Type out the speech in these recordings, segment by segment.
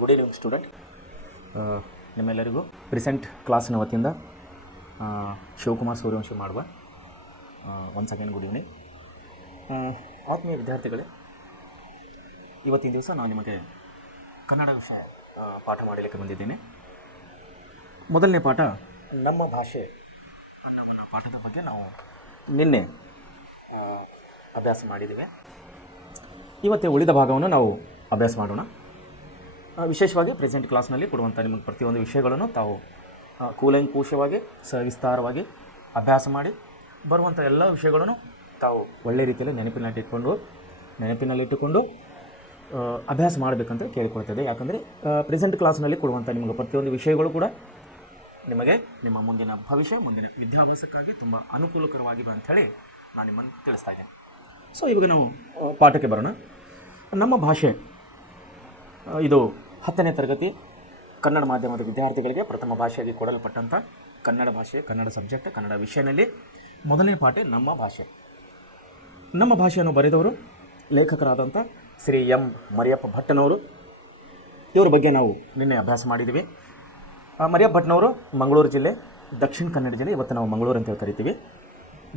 Good evening student. ನಿಮ್ಮೆಲ್ಲರಿಗೂ present ಕ್ಲಾಸಿನ ವತಿಯಿಂದ ಶಿವಕುಮಾರ್ ಸೂರ್ಯವಂಶಿ ಮಾಡುವ ಒನ್ಸ್ ಅಗೇನ್ ಗುಡ್ ಈವ್ನಿಂಗ್. ಆತ್ಮೀಯ ವಿದ್ಯಾರ್ಥಿಗಳೇ, ಇವತ್ತಿನ ದಿವಸ ನಾನು ನಿಮಗೆ ಕನ್ನಡ ವಿಷಯ ಪಾಠ ಮಾಡಲಿಕ್ಕೆ ಬಂದಿದ್ದೇನೆ. ಮೊದಲನೇ ಪಾಠ ನಮ್ಮ ಭಾಷೆ ಅನ್ನೋ ಪಾಠದ ಬಗ್ಗೆ ನಾವು ನಿನ್ನೆ ಅಭ್ಯಾಸ ಮಾಡಿದ್ದೇವೆ. ಇವತ್ತೇ ಉಳಿದ ಭಾಗವನ್ನು ನಾವು ಅಭ್ಯಾಸ ಮಾಡೋಣ. ವಿಶೇಷವಾಗಿ ಪ್ರೆಸೆಂಟ್ ಕ್ಲಾಸ್ನಲ್ಲಿ ಕೊಡುವಂಥ ನಿಮಗೆ ಪ್ರತಿಯೊಂದು ವಿಷಯಗಳನ್ನು ತಾವು ಕೂಲಂಕುಷವಾಗಿ ಸವಿಸ್ತಾರವಾಗಿ ಅಭ್ಯಾಸ ಮಾಡಿ ಬರುವಂಥ ಎಲ್ಲ ವಿಷಯಗಳನ್ನು ತಾವು ಒಳ್ಳೆಯ ರೀತಿಯಲ್ಲಿ ನೆನಪಿನಲ್ಲಿಟ್ಟುಕೊಂಡು ಅಭ್ಯಾಸ ಮಾಡಬೇಕಂತ ಕೇಳಿಕೊಳ್ತದೆ. ಯಾಕಂದರೆ ಪ್ರೆಸೆಂಟ್ ಕ್ಲಾಸ್ನಲ್ಲಿ ಕೊಡುವಂಥ ನಿಮಗೆ ಪ್ರತಿಯೊಂದು ವಿಷಯಗಳು ಕೂಡ ನಿಮಗೆ ನಿಮ್ಮ ಮುಂದಿನ ಭವಿಷ್ಯ, ಮುಂದಿನ ವಿದ್ಯಾಭ್ಯಾಸಕ್ಕಾಗಿ ತುಂಬ ಅನುಕೂಲಕರವಾಗಿವೆ ಅಂಥೇಳಿ ನಾನು ನಿಮ್ಮನ್ನು ತಿಳಿಸ್ತಾ ಇದ್ದೇನೆ. ಸೊ ಇವಾಗ ನಾವು ಪಾಠಕ್ಕೆ ಬರೋಣ. ನಮ್ಮ ಭಾಷೆ ಇದು 10ನೇ ತರಗತಿ ಕನ್ನಡ ಮಾಧ್ಯಮದ ವಿದ್ಯಾರ್ಥಿಗಳಿಗೆ ಪ್ರಥಮ ಭಾಷೆಯಾಗಿ ಕೊಡಲ್ಪಟ್ಟಂಥ ಕನ್ನಡ ಭಾಷೆ, ಕನ್ನಡ ಸಬ್ಜೆಕ್ಟ್, ಕನ್ನಡ ವಿಷಯದಲ್ಲಿ ಮೊದಲನೇ ಪಾಠ ನಮ್ಮ ಭಾಷೆ. ನಮ್ಮ ಭಾಷೆಯನ್ನು ಬರೆದವರು ಲೇಖಕರಾದಂಥ ಶ್ರೀ ಎಂ ಮರಿಯಪ್ಪ ಭಟ್ಟನವರು. ಇವರ ಬಗ್ಗೆ ನಾವು ನಿನ್ನೆ ಅಭ್ಯಾಸ ಮಾಡಿದ್ದೀವಿ. ಮರಿಯಪ್ಪ ಭಟ್ನವರು ಮಂಗಳೂರು ಜಿಲ್ಲೆ, ದಕ್ಷಿಣ ಕನ್ನಡ ಜಿಲ್ಲೆ, ಇವತ್ತು ನಾವು ಮಂಗಳೂರು ಅಂತ ಕರಿತೀವಿ.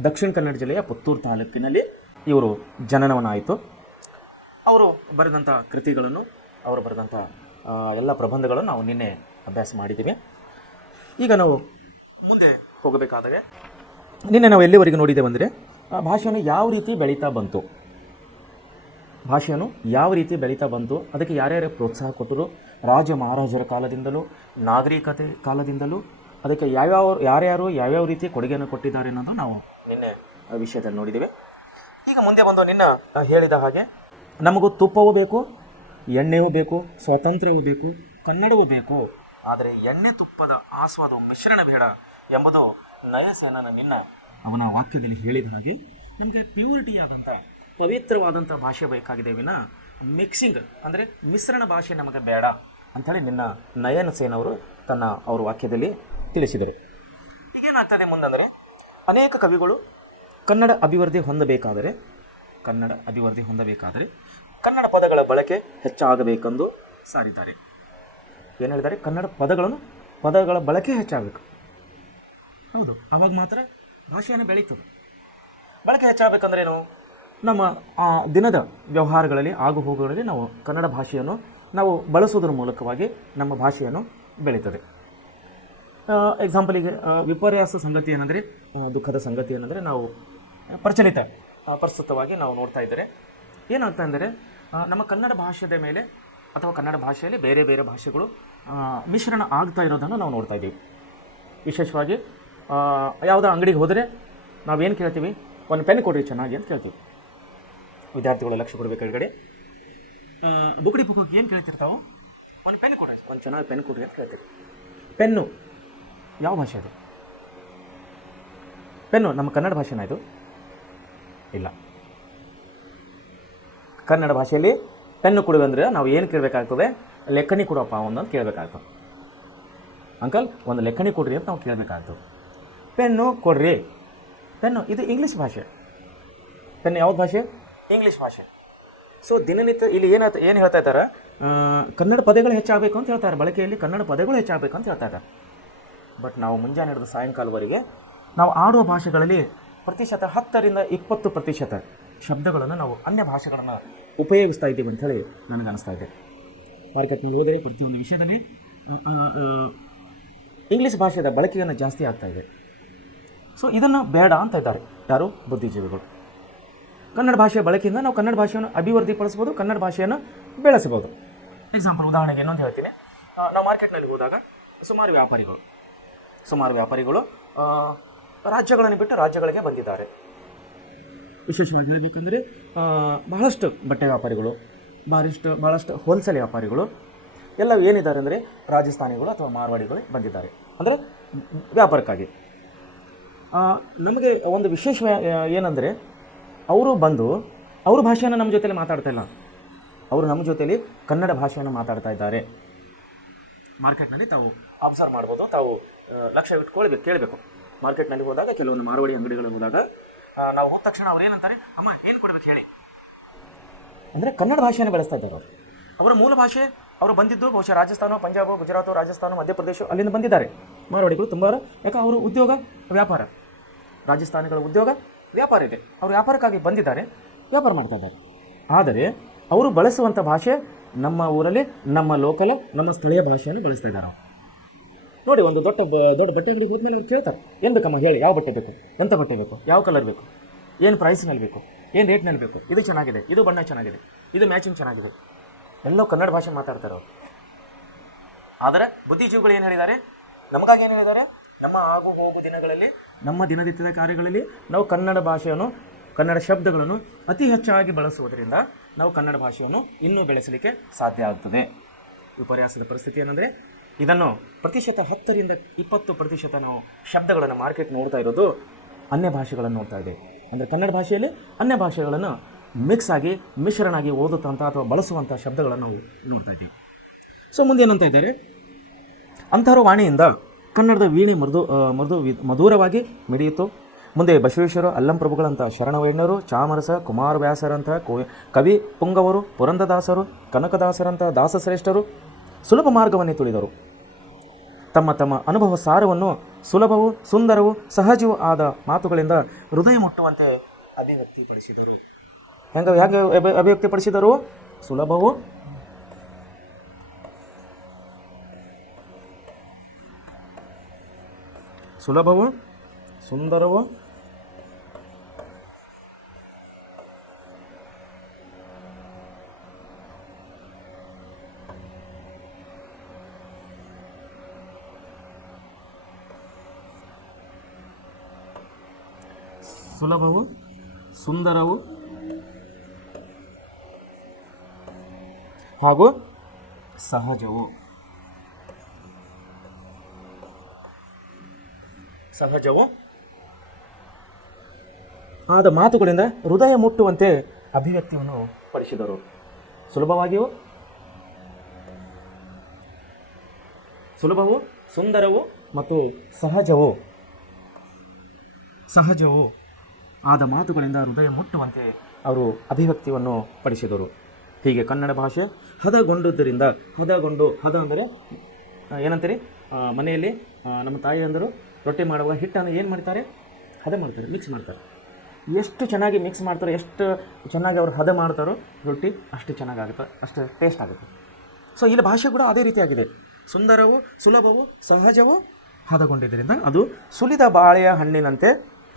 ದಕ್ಷಿಣ ಕನ್ನಡ ಜಿಲ್ಲೆಯ ಪುತ್ತೂರು ತಾಲೂಕಿನಲ್ಲಿ ಇವರು ಜನನವನ್ನಾಯಿತು. ಅವರು ಬರೆದಂಥ ಕೃತಿಗಳನ್ನು, ಅವರು ಬರೆದಂಥ ಎಲ್ಲ ಪ್ರಬಂಧಗಳನ್ನು ನಾವು ನಿನ್ನೆ ಅಭ್ಯಾಸ ಮಾಡಿದ್ದೀವಿ. ಈಗ ನಾವು ಮುಂದೆ ಹೋಗಬೇಕಾದರೆ ನಿನ್ನೆ ನಾವು ಎಲ್ಲಿವರೆಗೆ ನೋಡಿದ್ದೇವೆ ಅಂದರೆ ಭಾಷೆಯನ್ನು ಯಾವ ರೀತಿ ಬೆಳೀತಾ ಬಂತು, ಅದಕ್ಕೆ ಯಾರ್ಯಾರು ಪ್ರೋತ್ಸಾಹ ಕೊಟ್ಟರು, ರಾಜ ಮಹಾರಾಜರ ಕಾಲದಿಂದಲೂ ನಾಗರಿಕತೆ ಕಾಲದಿಂದಲೂ ಅದಕ್ಕೆ ಯಾವ್ಯಾವ ರೀತಿ ಕೊಡುಗೆಯನ್ನು ಕೊಟ್ಟಿದ್ದಾರೆ ಅನ್ನೋದು ನಾವು ನಿನ್ನೆ ವಿಷಯದಲ್ಲಿ ನೋಡಿದ್ದೇವೆ. ಈಗ ಮುಂದೆ ಬಂದು ನಿನ್ನ ಹೇಳಿದ ಹಾಗೆ ನಮಗೂ ತುಪ್ಪವೂ ಬೇಕು, ಎಣ್ಣೆಯೂ ಬೇಕು, ಸ್ವಾತಂತ್ರ್ಯವೂ ಬೇಕು, ಕನ್ನಡವೂ ಬೇಕು, ಆದರೆ ಎಣ್ಣೆ ತುಪ್ಪದ ಆಸ್ವಾದ ಮಿಶ್ರಣ ಬೇಡ ಎಂಬುದು ನಯಸೇನನ ನಿನ್ನ ಅವನ ವಾಕ್ಯದಲ್ಲಿ ಹೇಳಿದ ಹಾಗೆ ನಮಗೆ ಪ್ಯೂರಿಟಿ ಆದಂಥ ಪವಿತ್ರವಾದಂಥ ಭಾಷೆ ಬೇಕಾಗಿದೆ ವಿನ ಮಿಕ್ಸಿಂಗ್ ಅಂದರೆ ಮಿಶ್ರಣ ಭಾಷೆ ನಮಗೆ ಬೇಡ ಅಂಥೇಳಿ ನಿನ್ನ ನಯನ ಸೇನವರು ಅವ್ರ ವಾಕ್ಯದಲ್ಲಿ ತಿಳಿಸಿದರು. ಈಗೇನಾಗ್ತದೆ ಮುಂದಂದರೆ ಅನೇಕ ಕವಿಗಳು ಕನ್ನಡ ಅಭಿವೃದ್ಧಿ ಹೊಂದಬೇಕಾದರೆ ಕನ್ನಡ ಪದಗಳ ಬಳಕೆ ಹೆಚ್ಚಾಗಬೇಕೆಂದು ಸಾರಿದ್ದಾರೆ. ಏನು ಹೇಳಿದ್ದಾರೆ? ಕನ್ನಡ ಪದಗಳ ಬಳಕೆ ಹೆಚ್ಚಾಗಬೇಕು. ಹೌದು, ಆವಾಗ ಮಾತ್ರ ಭಾಷೆಯನ್ನು ಬೆಳೀತದೆ. ಬಳಕೆ ಹೆಚ್ಚಾಗಬೇಕಂದ್ರೆ ಏನು? ನಮ್ಮ ದಿನದ ವ್ಯವಹಾರಗಳಲ್ಲಿ, ಆಗುಹೋಗುಗಳಲ್ಲಿ ನಾವು ಕನ್ನಡ ಭಾಷೆಯನ್ನು ನಾವು ಬಳಸೋದ್ರ ಮೂಲಕವಾಗಿ ನಮ್ಮ ಭಾಷೆಯನ್ನು ಬೆಳೀತದೆ. ಎಕ್ಸಾಂಪಲಿಗೆ ವಿಪರ್ಯಾಸ ಸಂಗತಿ ಏನಂದರೆ, ದುಃಖದ ಸಂಗತಿ ಏನಂದರೆ, ನಾವು ಪ್ರಸ್ತುತವಾಗಿ ನಾವು ನೋಡ್ತಾ ಇದ್ದರೆ ಏನಾಗ್ತಾ ಅಂದರೆ ನಮ್ಮ ಕನ್ನಡ ಭಾಷೆಯ ಮೇಲೆ ಅಥವಾ ಕನ್ನಡ ಭಾಷೆಯಲ್ಲಿ ಬೇರೆ ಬೇರೆ ಭಾಷೆಗಳು ಮಿಶ್ರಣ ಆಗ್ತಾ ಇರೋದನ್ನು ನಾವು ನೋಡ್ತಾ ಇದ್ದೀವಿ. ವಿಶೇಷವಾಗಿ ಯಾವುದೋ ಅಂಗಡಿಗೆ ಹೋದರೆ ನಾವೇನು ಕೇಳ್ತೀವಿ? ಒಂದು ಪೆನ್ ಕೊಡ್ರಿ ಚೆನ್ನಾಗಿ ಅಂತ ಕೇಳ್ತೀವಿ. ವಿದ್ಯಾರ್ಥಿಗಳು ಲಕ್ಷ್ಯ ಕೊಡಬೇಕು. ಕೆಳಗಡೆ ಬುಕ್ಡಿ ಪುಕ್ಕಕ್ಕೆ ಏನು ಕೇಳ್ತಿರ್ತಾವೆ? ಒಂದು ಪೆನ್ ಕೊಡ್ರಿ, ಒಂದು ಚೆನ್ನಾಗಿ ಪೆನ್ ಕೊಡ್ರಿ ಅಂತ ಕೇಳ್ತೀವಿ. ಪೆನ್ನು ಯಾವ ಭಾಷೆ ಅದು? ಪೆನ್ನು ನಮ್ಮ ಕನ್ನಡ ಭಾಷೆನ ಇದು? ಇಲ್ಲ. ಕನ್ನಡ ಭಾಷೆಯಲ್ಲಿ ಪೆನ್ನು ಕೊಡುವೆ ಅಂದರೆ ನಾವು ಏನು ಕೇಳಬೇಕಾಗ್ತದೆ? ಲೆಕ್ಕಣಿ ಕೊಡಪ್ಪ ಒಂದಂತ ಕೇಳಬೇಕಾಗ್ತದೆ. ಅಂಕಲ್ ಒಂದು ಲೆಕ್ಕಣಿ ಕೊಡ್ರಿ ಅಂತ ನಾವು ಕೇಳಬೇಕಾಗ್ತದೆ. ಪೆನ್ನು ಕೊಡ್ರಿ. ಪೆನ್ನು ಇದು ಇಂಗ್ಲೀಷ್ ಭಾಷೆ. ಪೆನ್ನು ಯಾವ್ದು ಭಾಷೆ? ಇಂಗ್ಲೀಷ್ ಭಾಷೆ. ಸೊ ದಿನನಿತ್ಯ ಇಲ್ಲಿ ಏನು ಹೇಳ್ತಾ ಇದ್ದಾರೆ? ಕನ್ನಡ ಪದಗಳು ಹೆಚ್ಚಾಗಬೇಕು ಅಂತ ಹೇಳ್ತಾರೆ, ಬಳಕೆಯಲ್ಲಿ ಕನ್ನಡ ಪದಗಳು ಹೆಚ್ಚಾಗಬೇಕು ಅಂತ ಹೇಳ್ತಾ ಇದ್ದಾರೆ. ಬಟ್ ನಾವು ಮುಂಜಾನೆ ಹಿಡಿದು ಸಾಯಂಕಾಲವರೆಗೆ ನಾವು ಆಡುವ ಭಾಷೆಗಳಲ್ಲಿ 10% ಶಬ್ದಗಳನ್ನು ನಾವು ಅನ್ಯ ಭಾಷೆಗಳನ್ನು ಉಪಯೋಗಿಸ್ತಾ ಇದ್ದೀವಿ ಅಂಥೇಳಿ ನನಗೆ ಅನಿಸ್ತಾ ಇದೆ. ಮಾರ್ಕೆಟ್ನಲ್ಲಿ ಹೋದರೆ ಪ್ರತಿಯೊಂದು ವಿಷಯದಲ್ಲಿ ಇಂಗ್ಲೀಷ್ ಭಾಷೆಯ ಬಳಕೆಯನ್ನು ಜಾಸ್ತಿ ಆಗ್ತಾ ಇದೆ. ಸೊ ಇದನ್ನು ಬೇಡ ಅಂತ ಇದ್ದಾರೆ ಯಾರು? ಬುದ್ಧಿಜೀವಿಗಳು. ಕನ್ನಡ ಭಾಷೆಯ ಬಳಕೆಯಿಂದ ನಾವು ಕನ್ನಡ ಭಾಷೆಯನ್ನು ಅಭಿವೃದ್ಧಿಪಡಿಸ್ಬೋದು, ಕನ್ನಡ ಭಾಷೆಯನ್ನು ಬೆಳೆಸಬಹುದು. ಎಕ್ಸಾಂಪಲ್ ಉದಾಹರಣೆಗೆ ಇನ್ನೊಂದು ಹೇಳ್ತೀನಿ. ನಾವು ಮಾರ್ಕೆಟ್ನಲ್ಲಿ ಹೋದಾಗ ಸುಮಾರು ವ್ಯಾಪಾರಿಗಳು ರಾಜ್ಯಗಳನ್ನು ಬಿಟ್ಟು ರಾಜ್ಯಗಳಿಗೆ ಬಂದಿದ್ದಾರೆ. ವಿಶೇಷವಾಗಿ ಹೇಳಬೇಕಂದ್ರೆ ಬಹಳಷ್ಟು ಬಟ್ಟೆ ವ್ಯಾಪಾರಿಗಳು, ಬಹಳಷ್ಟು ಹೋಲ್ಸೇಲ್ ವ್ಯಾಪಾರಿಗಳು ಎಲ್ಲ ಏನಿದ್ದಾರೆ ಅಂದರೆ ರಾಜಸ್ಥಾನಿಗಳು ಅಥವಾ ಮಾರ್ವಾಡಿಗಳು ಬಂದಿದ್ದಾರೆ ಅಂದರೆ ವ್ಯಾಪಾರಕ್ಕಾಗಿ. ನಮಗೆ ಒಂದು ವಿಶೇಷ ಏನಂದರೆ ಅವರು ಬಂದು ಅವ್ರ ಭಾಷೆಯನ್ನು ನಮ್ಮ ಜೊತೆಲಿ ಮಾತಾಡ್ತಾ ಇಲ್ಲ, ಅವರು ನಮ್ಮ ಜೊತೆಲಿ ಕನ್ನಡ ಭಾಷೆಯನ್ನು ಮಾತಾಡ್ತಾ ಇದ್ದಾರೆ. ಮಾರ್ಕೆಟ್ನಲ್ಲಿ ತಾವು ಅಬ್ಸರ್ವ್ ಮಾಡ್ಬೋದು, ತಾವು ಲಕ್ಷ್ಯ ಇಟ್ಕೊಳ್ಬೇಕು, ಕೇಳಬೇಕು. ಮಾರ್ಕೆಟ್ನಲ್ಲಿ ಹೋದಾಗ ಕೆಲವೊಂದು ಮಾರವಾಡಿ ಅಂಗಡಿಗಳಿಗೆ ಹೋದಾಗ ನಾವು ಹೋದ ತಕ್ಷಣ ಅವ್ರು ಏನಂತಾರೆ? ಅಮ್ಮ ಏನು ಕೊಡ್ಬೇಕು ಹೇಳಿ ಅಂದರೆ ಕನ್ನಡ ಭಾಷೆಯನ್ನು ಬೆಳೆಸ್ತಾ ಇದ್ದಾರೆ. ಅವರ ಮೂಲ ಭಾಷೆ ಅವರು ಬಂದಿದ್ದು ಬಹುಶಃ ರಾಜಸ್ಥಾನ, ಪಂಜಾಬ್, ಗುಜರಾತ್, ರಾಜಸ್ಥಾನ, ಮಧ್ಯಪ್ರದೇಶ ಅಲ್ಲಿಂದ ಬಂದಿದ್ದಾರೆ ಮಾರವಾಡಿಗಳು ತುಂಬ. ಯಾಕೆ ಅವರು ಉದ್ಯೋಗ ವ್ಯಾಪಾರ, ರಾಜಸ್ಥಾನಿಗಳ ಉದ್ಯೋಗ ವ್ಯಾಪಾರ ಇದೆ, ಅವರು ವ್ಯಾಪಾರಕ್ಕಾಗಿ ಬಂದಿದ್ದಾರೆ, ವ್ಯಾಪಾರ ಮಾಡ್ತಾ ಇದ್ದಾರೆ. ಆದರೆ ಅವರು ಬಳಸುವಂಥ ಭಾಷೆ ನಮ್ಮ ಊರಲ್ಲಿ ನಮ್ಮ ಲೋಕಲ್ ನಮ್ಮ ಸ್ಥಳೀಯ ಭಾಷೆಯನ್ನು ಬಳಸ್ತಾ ಇದ್ದಾರೆ. ನೋಡಿ, ಒಂದು ದೊಡ್ಡ ಬಟ್ಟೆ ಅಂಗಡಿಗೆ ಹೋದ್ಮೇಲೆ ಅವ್ರು ಕೇಳ್ತಾರೆ, ಏನು ಬೇಕಮ್ಮ ಹೇಳಿ, ಯಾವ ಬಟ್ಟೆ ಬೇಕು, ಎಂಥ ಬಟ್ಟೆ ಬೇಕು, ಯಾವ ಕಲರ್ ಬೇಕು, ಏನು ಪ್ರೈಸ್ನಲ್ಲಿ ಬೇಕು, ಏನು ರೇಟ್ನಲ್ಲಿ ಬೇಕು, ಇದು ಚೆನ್ನಾಗಿದೆ, ಇದು ಬಣ್ಣ ಚೆನ್ನಾಗಿದೆ, ಇದು ಮ್ಯಾಚಿಂಗ್ ಚೆನ್ನಾಗಿದೆ, ಎಲ್ಲೋ ಕನ್ನಡ ಭಾಷೆ ಮಾತಾಡ್ತಾರೆ ಅವರು. ಆದರೆ ಬುದ್ಧಿಜೀವಿಗಳು ಏನು ಹೇಳಿದ್ದಾರೆ, ನಮಗಾಗಿ ಏನು ಹೇಳಿದ್ದಾರೆ, ನಮ್ಮ ಆಗು ಹೋಗು ದಿನಗಳಲ್ಲಿ, ನಮ್ಮ ದಿನನಿತ್ಯದ ಕಾರ್ಯಗಳಲ್ಲಿ ನಾವು ಕನ್ನಡ ಭಾಷೆಯನ್ನು, ಕನ್ನಡ ಶಬ್ದಗಳನ್ನು ಅತಿ ಹೆಚ್ಚಾಗಿ ಬಳಸುವುದರಿಂದ ನಾವು ಕನ್ನಡ ಭಾಷೆಯನ್ನು ಇನ್ನೂ ಬೆಳೆಸಲಿಕ್ಕೆ ಸಾಧ್ಯ ಆಗ್ತದೆ. ವಿಪರ್ಯಾಸದ ಪರಿಸ್ಥಿತಿ ಏನಂದರೆ, ಇದನ್ನು 10% ನಾವು ಶಬ್ದಗಳನ್ನು ಮಾರ್ಕೆಟ್ ನೋಡ್ತಾ ಇರೋದು ಅನ್ಯ ಭಾಷೆಗಳನ್ನು ನೋಡ್ತಾ ಇದೆ. ಅಂದರೆ ಕನ್ನಡ ಭಾಷೆಯಲ್ಲಿ ಅನ್ಯ ಭಾಷೆಗಳನ್ನು ಮಿಕ್ಸ್ ಆಗಿ ಮಿಶ್ರಣಾಗಿ ಓದುತ್ತಂಥ ಅಥವಾ ಬಳಸುವಂಥ ಶಬ್ದಗಳನ್ನು ನಾವು ನೋಡ್ತಾ ಇದ್ದೀವಿ. ಸೊ ಮುಂದೆ ಏನಂತ ಇದ್ದಾರೆ, ಅಂಥರ ವಾಣಿಯಿಂದ ಕನ್ನಡದ ವೀಣೆ ಮಧುರವಾಗಿ ಮಿಡಿಯಿತು. ಮುಂದೆ ಬಸವೇಶ್ವರ, ಅಲ್ಲಂಪ್ರಭುಗಳಂಥ ಶರಣವೈಣ್ಯರು, ಚಾಮರಸ, ಕುಮಾರವ್ಯಾಸರಂಥ ಕವಿ ಪುಂಗವರು, ಪುರಂದದಾಸರು, ಕನಕದಾಸರಂಥ ದಾಸಶ್ರೇಷ್ಠರು ಸುಲಭ ಮಾರ್ಗವನ್ನೇ ತುಳಿದರು. ತಮ್ಮ ತಮ್ಮ ಅನುಭವ ಸಾರವನ್ನು ಸುಲಭವೂ ಸುಂದರವೂ ಸಹಜವೂ ಆದ ಮಾತುಗಳಿಂದ ಹೃದಯ ಮುಟ್ಟುವಂತೆ ಅಭಿವ್ಯಕ್ತಿಪಡಿಸಿದರು. ಹೇಗೆ ಅಭಿವ್ಯಕ್ತಿಪಡಿಸಿದರು? ಸುಲಭವೂ ಸುಂದರವೂ ಸುಂದರವೂ ಹಾಗೂ ಸಹಜವೂ ಆದ ಮಾತುಗಳಿಂದ ಹೃದಯ ಮುಟ್ಟುವಂತೆ ಅಭಿವ್ಯಕ್ತಿಯನ್ನು ಪಡಿಸಿದರು. ಸುಲಭವೂ ಸುಂದರವೂ ಮತ್ತು ಸಹಜವೂ ಆದ ಮಾತುಗಳಿಂದ ಹೃದಯ ಮುಟ್ಟುವಂತೆ ಅವರು ಅಭಿವ್ಯಕ್ತಿಯನ್ನು ಪಡಿಸಿದರು. ಹೀಗೆ ಕನ್ನಡ ಭಾಷೆ ಹದಗೊಂಡುದರಿಂದ, ಹದ ಅಂದರೆ ಏನಂತೀರಿ, ಮನೆಯಲ್ಲಿ ನಮ್ಮ ತಾಯಿಯಂದರು ರೊಟ್ಟಿ ಮಾಡುವ ಹಿಟ್ಟನ್ನು ಏನು ಮಾಡ್ತಾರೆ, ಹದ ಮಾಡ್ತಾರೆ, ಮಿಕ್ಸ್ ಮಾಡ್ತಾರೆ. ಎಷ್ಟು ಚೆನ್ನಾಗಿ ಮಿಕ್ಸ್ ಮಾಡ್ತಾರೆ, ಎಷ್ಟು ಚೆನ್ನಾಗಿ ಅವರು ಹದ ಮಾಡ್ತಾರೋ ರೊಟ್ಟಿ ಅಷ್ಟು ಚೆನ್ನಾಗಾಗುತ್ತೆ, ಅಷ್ಟು ಟೇಸ್ಟ್ ಆಗುತ್ತೆ. ಸೊ ಇಲ್ಲಿ ಭಾಷೆ ಕೂಡ ಅದೇ ರೀತಿಯಾಗಿದೆ. ಸುಂದರವೂ ಸುಲಭವೂ ಸಹಜವೂ ಹದಗೊಂಡಿದ್ದರಿಂದ ಅದು ಸುಲಿದ ಬಾಳೆಯ ಹಣ್ಣಿನಂತೆ,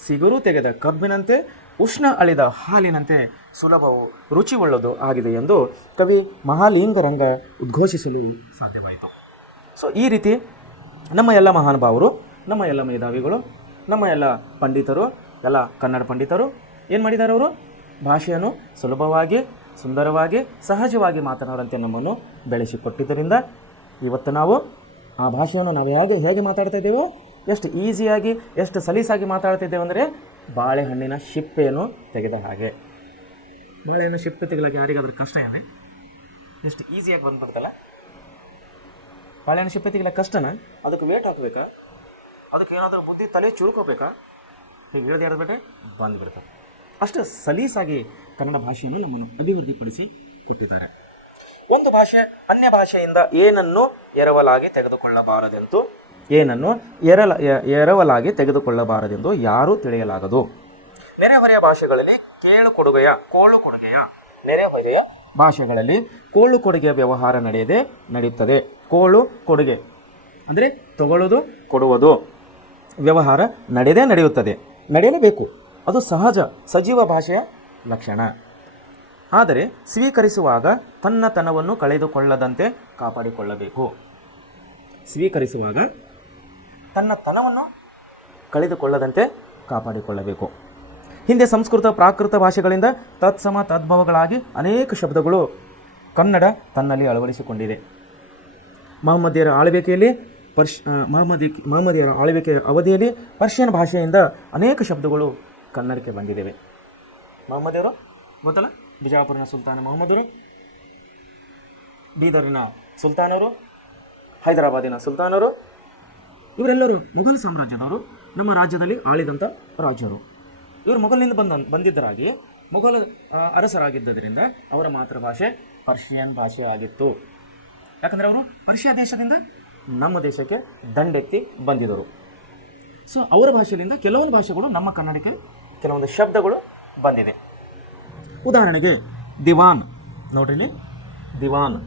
ಸಿಗುರು ತೆಗೆದ ಕಬ್ಬಿನಂತೆ, ಉಷ್ಣ ಅಳಿದ ಹಾಲಿನಂತೆ ಸುಲಭವೂ ರುಚಿಯುಳ್ಳದು ಆಗಿದೆ ಎಂದು ಕವಿ ಮಹಾಲಿಂಗರಂಗ ಉದ್ಘೋಷಿಸಲು ಸಾಧ್ಯವಾಯಿತು. ಸೊ ಈ ರೀತಿ ನಮ್ಮ ಎಲ್ಲ ಮಹಾನುಭಾವರು, ನಮ್ಮ ಎಲ್ಲ ಮೇಧಾವಿಗಳು, ನಮ್ಮ ಎಲ್ಲ ಪಂಡಿತರು, ಎಲ್ಲ ಕನ್ನಡ ಪಂಡಿತರು ಏನು ಮಾಡಿದ್ದಾರೆ, ಅವರು ಭಾಷೆಯನ್ನು ಸುಲಭವಾಗಿ ಸುಂದರವಾಗಿ ಸಹಜವಾಗಿ ಮಾತನಾಡುವಂತೆ ನಮ್ಮನ್ನು ಬೆಳೆಸಿಕೊಟ್ಟಿದ್ದರಿಂದ ಇವತ್ತು ನಾವು ಆ ಭಾಷೆಯನ್ನು ನಾವು ಹೇಗೆ ಮಾತಾಡ್ತಾ ಇದ್ದೇವೋ, ಎಷ್ಟು ಈಸಿಯಾಗಿ ಎಷ್ಟು ಸಲೀಸಾಗಿ ಮಾತಾಡ್ತಾ ಇದ್ದೇವೆ ಅಂದರೆ ಬಾಳೆಹಣ್ಣಿನ ಶಿಪ್ಪೆಯನ್ನು ತೆಗೆದ ಹಾಗೆ. ಬಾಳೆಹಣ್ಣು ಶಿಪ್ಪೆ ತೆಗೆಲಾಗಿ ಯಾರಿಗಾದ್ರೂ ಕಷ್ಟ ಇದೆ, ಎಷ್ಟು ಈಸಿಯಾಗಿ ಬಂದ್ಬಿಡ್ತಲ್ಲ. ಬಾಳೆಹಣ್ಣು ಶಿಪ್ಪೆ ತೆಗಿಲ ಕಷ್ಟನ, ಅದಕ್ಕೆ ವೇಟ್ ಹಾಕಬೇಕಾ, ಅದಕ್ಕೆ ಏನಾದರೂ ಬುದ್ಧಿ ತಲೆ ಚುರುಕೋಬೇಕಾ, ಹೀಗೆ ಹೇಳಿದೆ ಹೇಳಿದ್ಬಿಟ್ರೆ ಬಂದುಬಿಡ್ತಾರೆ. ಅಷ್ಟು ಸಲೀಸಾಗಿ ಕನ್ನಡ ಭಾಷೆಯನ್ನು ನಮ್ಮನ್ನು ಅಭಿವೃದ್ಧಿಪಡಿಸಿ ಕೊಟ್ಟಿದ್ದಾರೆ. ಒಂದು ಭಾಷೆ ಅನ್ಯ ಭಾಷೆಯಿಂದ ಏನನ್ನು ಎರವಲಾಗಿ ತೆಗೆದುಕೊಳ್ಳಬಾರದೆಂದು ಯಾರೂ ತಿಳಿಯಲಾಗದು. ನೆರೆಹೊರೆಯ ಭಾಷೆಗಳಲ್ಲಿ ನೆರೆಹೊರೆಯ ಭಾಷೆಗಳಲ್ಲಿ ಕೋಳು ಕೊಡುಗೆಯ ವ್ಯವಹಾರ ನಡೆಯುತ್ತದೆ. ಕೋಳು ಕೊಡುಗೆ ಅಂದರೆ ತಗೊಳ್ಳೋದು ಕೊಡುವುದು ವ್ಯವಹಾರ ನಡೆಯಲೇಬೇಕು. ಅದು ಸಹಜ ಸಜೀವ ಭಾಷೆಯ ಲಕ್ಷಣ. ಆದರೆ ಸ್ವೀಕರಿಸುವಾಗ ತನ್ನತನವನ್ನು ಕಳೆದುಕೊಳ್ಳದಂತೆ ಕಾಪಾಡಿಕೊಳ್ಳಬೇಕು. ಹಿಂದೆ ಸಂಸ್ಕೃತ ಪ್ರಾಕೃತ ಭಾಷೆಗಳಿಂದ ತತ್ಸಮ ತದ್ಭವಗಳಾಗಿ ಅನೇಕ ಶಬ್ದಗಳು ಕನ್ನಡ ತನ್ನಲ್ಲಿ ಅಳವಡಿಸಿಕೊಂಡಿದೆ. ಮಹಮ್ಮದಿಯರ ಆಳ್ವಿಕೆಯ ಅವಧಿಯಲ್ಲಿ ಪರ್ಷಿಯನ್ ಭಾಷೆಯಿಂದ ಅನೇಕ ಶಬ್ದಗಳು ಕನ್ನಡಕ್ಕೆ ಬಂದಿದ್ದೇವೆ. ಮಹಮ್ಮದಿಯರು ಗೊತ್ತಲ್ಲ, ಬಿಜಾಪುರಿನ ಸುಲ್ತಾನ ಮೊಹಮ್ಮದರು, ಬೀದರಿನ ಸುಲ್ತಾನರು, ಹೈದರಾಬಾದಿನ ಸುಲ್ತಾನರು, ಇವರೆಲ್ಲರೂ ಮುಘಲ್ ಸಾಮ್ರಾಜ್ಯದವರು, ನಮ್ಮ ರಾಜ್ಯದಲ್ಲಿ ಆಳಿದಂಥ ರಾಜರು. ಇವರು ಮೊಘಲಿನಿಂದ ಬಂದಿದ್ದರಾಗಿ ಮೊಘಲ್ ಅರಸರಾಗಿದ್ದರಿಂದ ಅವರ ಮಾತೃಭಾಷೆ ಪರ್ಷಿಯನ್ ಭಾಷೆ ಆಗಿತ್ತು. ಯಾಕಂದರೆ ಅವರು ಪರ್ಷಿಯಾ ದೇಶದಿಂದ ನಮ್ಮ ದೇಶಕ್ಕೆ ದಂಡೆತ್ತಿ ಬಂದಿದ್ದರು. ಸೊ ಅವರ ಭಾಷೆಯಿಂದ ಕೆಲವೊಂದು ಭಾಷೆಗಳು ನಮ್ಮ ಕನ್ನಡಕ್ಕೆ ಕೆಲವೊಂದು ಶಬ್ದಗಳು ಬಂದಿದೆ. ಉದಾಹರಣೆಗೆ ದಿವಾನ್ ನೋಡ್ರಿ ಇಲ್ಲಿ, ದಿವಾನ್,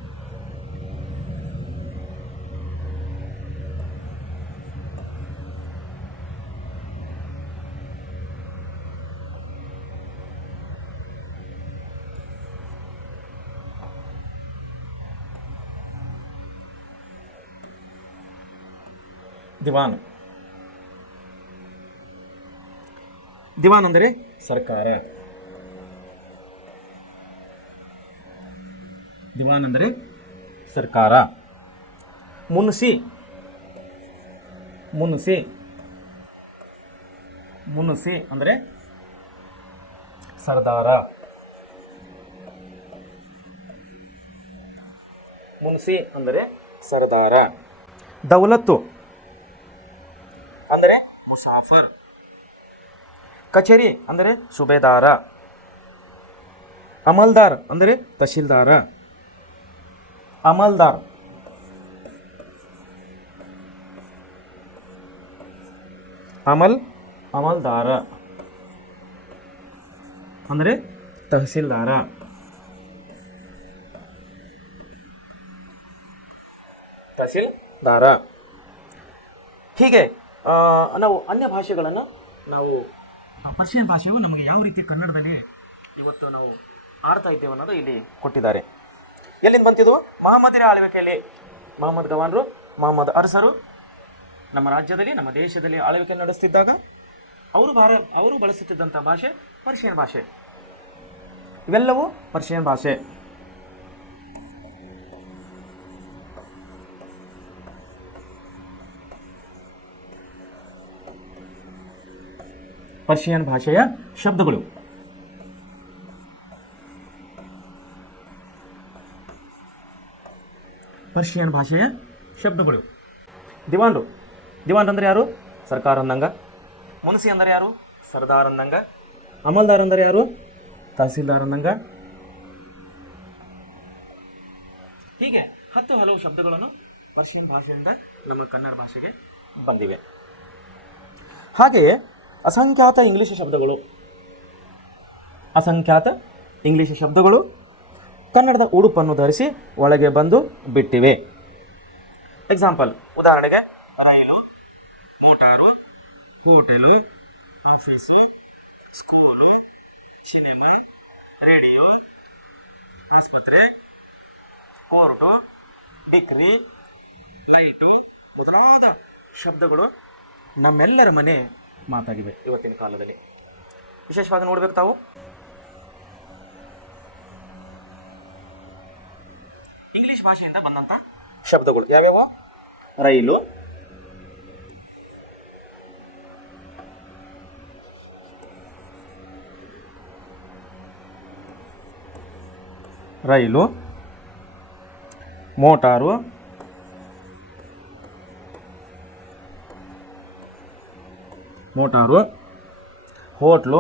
ದಿವಾನ್. ದಿವಾನ್ ಅಂದರೆ ಸರ್ಕಾರ. ದಿವಾನ್ ಅಂದರೆ ಸರ್ಕಾರ. ಮುನ್ಸಿ, ಮುನ್ಸಿ, ಮುನ್ಸಿ ಅಂದರೆ ಸರ್ದಾರ. ಮುನ್ಸಿ ಅಂದರೆ ಸರ್ದಾರ. ದೌಲತ್ತು ಅಂದರೆ ಮುಸಾಫರ್. ಕಚೇರಿ ಅಂದರೆ ಸುಬೇದಾರ. ಅಮಲ್ದಾರ್ ಅಂದರೆ ತಹಶೀಲ್ದಾರ. ಅಮಲ್ದಾರ್. ಅಮಲ್ದಾರ ಅಂದರೆ ತಹಶೀಲ್ದಾರ. ತಹಶೀಲ್ದಾರ. ಹೀಗೆ ನಾವು ಅನ್ಯ ಭಾಷೆಗಳನ್ನು ನಾವು ಪರ್ಷಿಯನ್ ಭಾಷೆಯು ನಮಗೆ ಯಾವ ರೀತಿ ಕನ್ನಡದಲ್ಲಿ ಇವತ್ತು ನಾವು ಆಡ್ತಾ ಇದ್ದೇವೆ ಅನ್ನೋದು ಇಲ್ಲಿ ಕೊಟ್ಟಿದ್ದಾರೆ. ಎಲ್ಲಿಂದ ಬಂತಿದ್ದು? ಮಹಮ್ಮದರ ಆಳ್ವಿಕೆಯಲ್ಲಿ. ಮಹಮ್ಮದ್ ಗವಾನ್ರು, ಮಹಮ್ಮದ್ ಅರಸರು ನಮ್ಮ ರಾಜ್ಯದಲ್ಲಿ, ನಮ್ಮ ದೇಶದಲ್ಲಿ ಆಳ್ವಿಕೆ ನಡೆಸ್ತಿದ್ದಾಗ ಅವರು ಬಳಸುತ್ತಿದ್ದಂಥ ಭಾಷೆ ಪರ್ಷಿಯನ್ ಭಾಷೆ. ಇವೆಲ್ಲವೂ ಪರ್ಷಿಯನ್ ಭಾಷೆ. ಪರ್ಷಿಯನ್ ಭಾಷೆಯ ಶಬ್ದಗಳು. ಪರ್ಷಿಯನ್ ಭಾಷೆಯ ಶಬ್ದಗಳು. ದಿವಾನ್ರು. ದಿವಾನ್ ಅಂದರೆ ಯಾರು? ಸರ್ಕಾರ ಅಂದಂಗ. ಮುನ್ಸಿ ಅಂದರೆ ಯಾರು? ಸರ್ದಾರ್ ಅಂದಂಗ. ಅಮಲ್ದಾರ್ ಅಂದರೆ ಯಾರು? ತಹಸೀಲ್ದಾರ್ ಅಂದಂಗ. ಹೀಗೆ ಹಲವು ಶಬ್ದಗಳನ್ನು ಪರ್ಷಿಯನ್ ಭಾಷೆಯಿಂದ ನಮ್ಮ ಕನ್ನಡ ಭಾಷೆಗೆ ಬಂದಿವೆ. ಹಾಗೆಯೇ ಅಸಂಖ್ಯಾತ ಇಂಗ್ಲಿಷ್ ಶಬ್ದಗಳು. ಅಸಂಖ್ಯಾತ ಇಂಗ್ಲಿಷ್ ಶಬ್ದಗಳು ಕನ್ನಡದ ಉಡುಪನ್ನು ಧರಿಸಿ ಒಳಗೆ ಬಂದು ಬಿಟ್ಟಿವೆ. ಎಕ್ಸಾಂಪಲ್, ಉದಾಹರಣೆಗೆ rail, motor, hotel, office, school, cinema, radio, ಆಸ್ಪತ್ರೆ, ಕೋರ್ಟು, ಡಿಗ್ರಿ, ಲೈಟು ಮೊದಲಾದ ಶಬ್ದಗಳು ನಮ್ಮೆಲ್ಲರ ಮನೆ ಮಾತಾಗಿವೆ ಇವತ್ತಿನ ಕಾಲದಲ್ಲಿ. ವಿಶೇಷವಾಗಿ ನೋಡ್ಬೇಕು ತಾವು, ಇಂಗ್ಲಿಷ್ ಭಾಷೆಯಿಂದ ಬಂದಂತ ಶಬ್ದಗಳು ಯಾವ್ಯಾವ? ರೈಲು, ರೈಲು, ಮೋಟಾರು, ಹೋಟ್ಲು,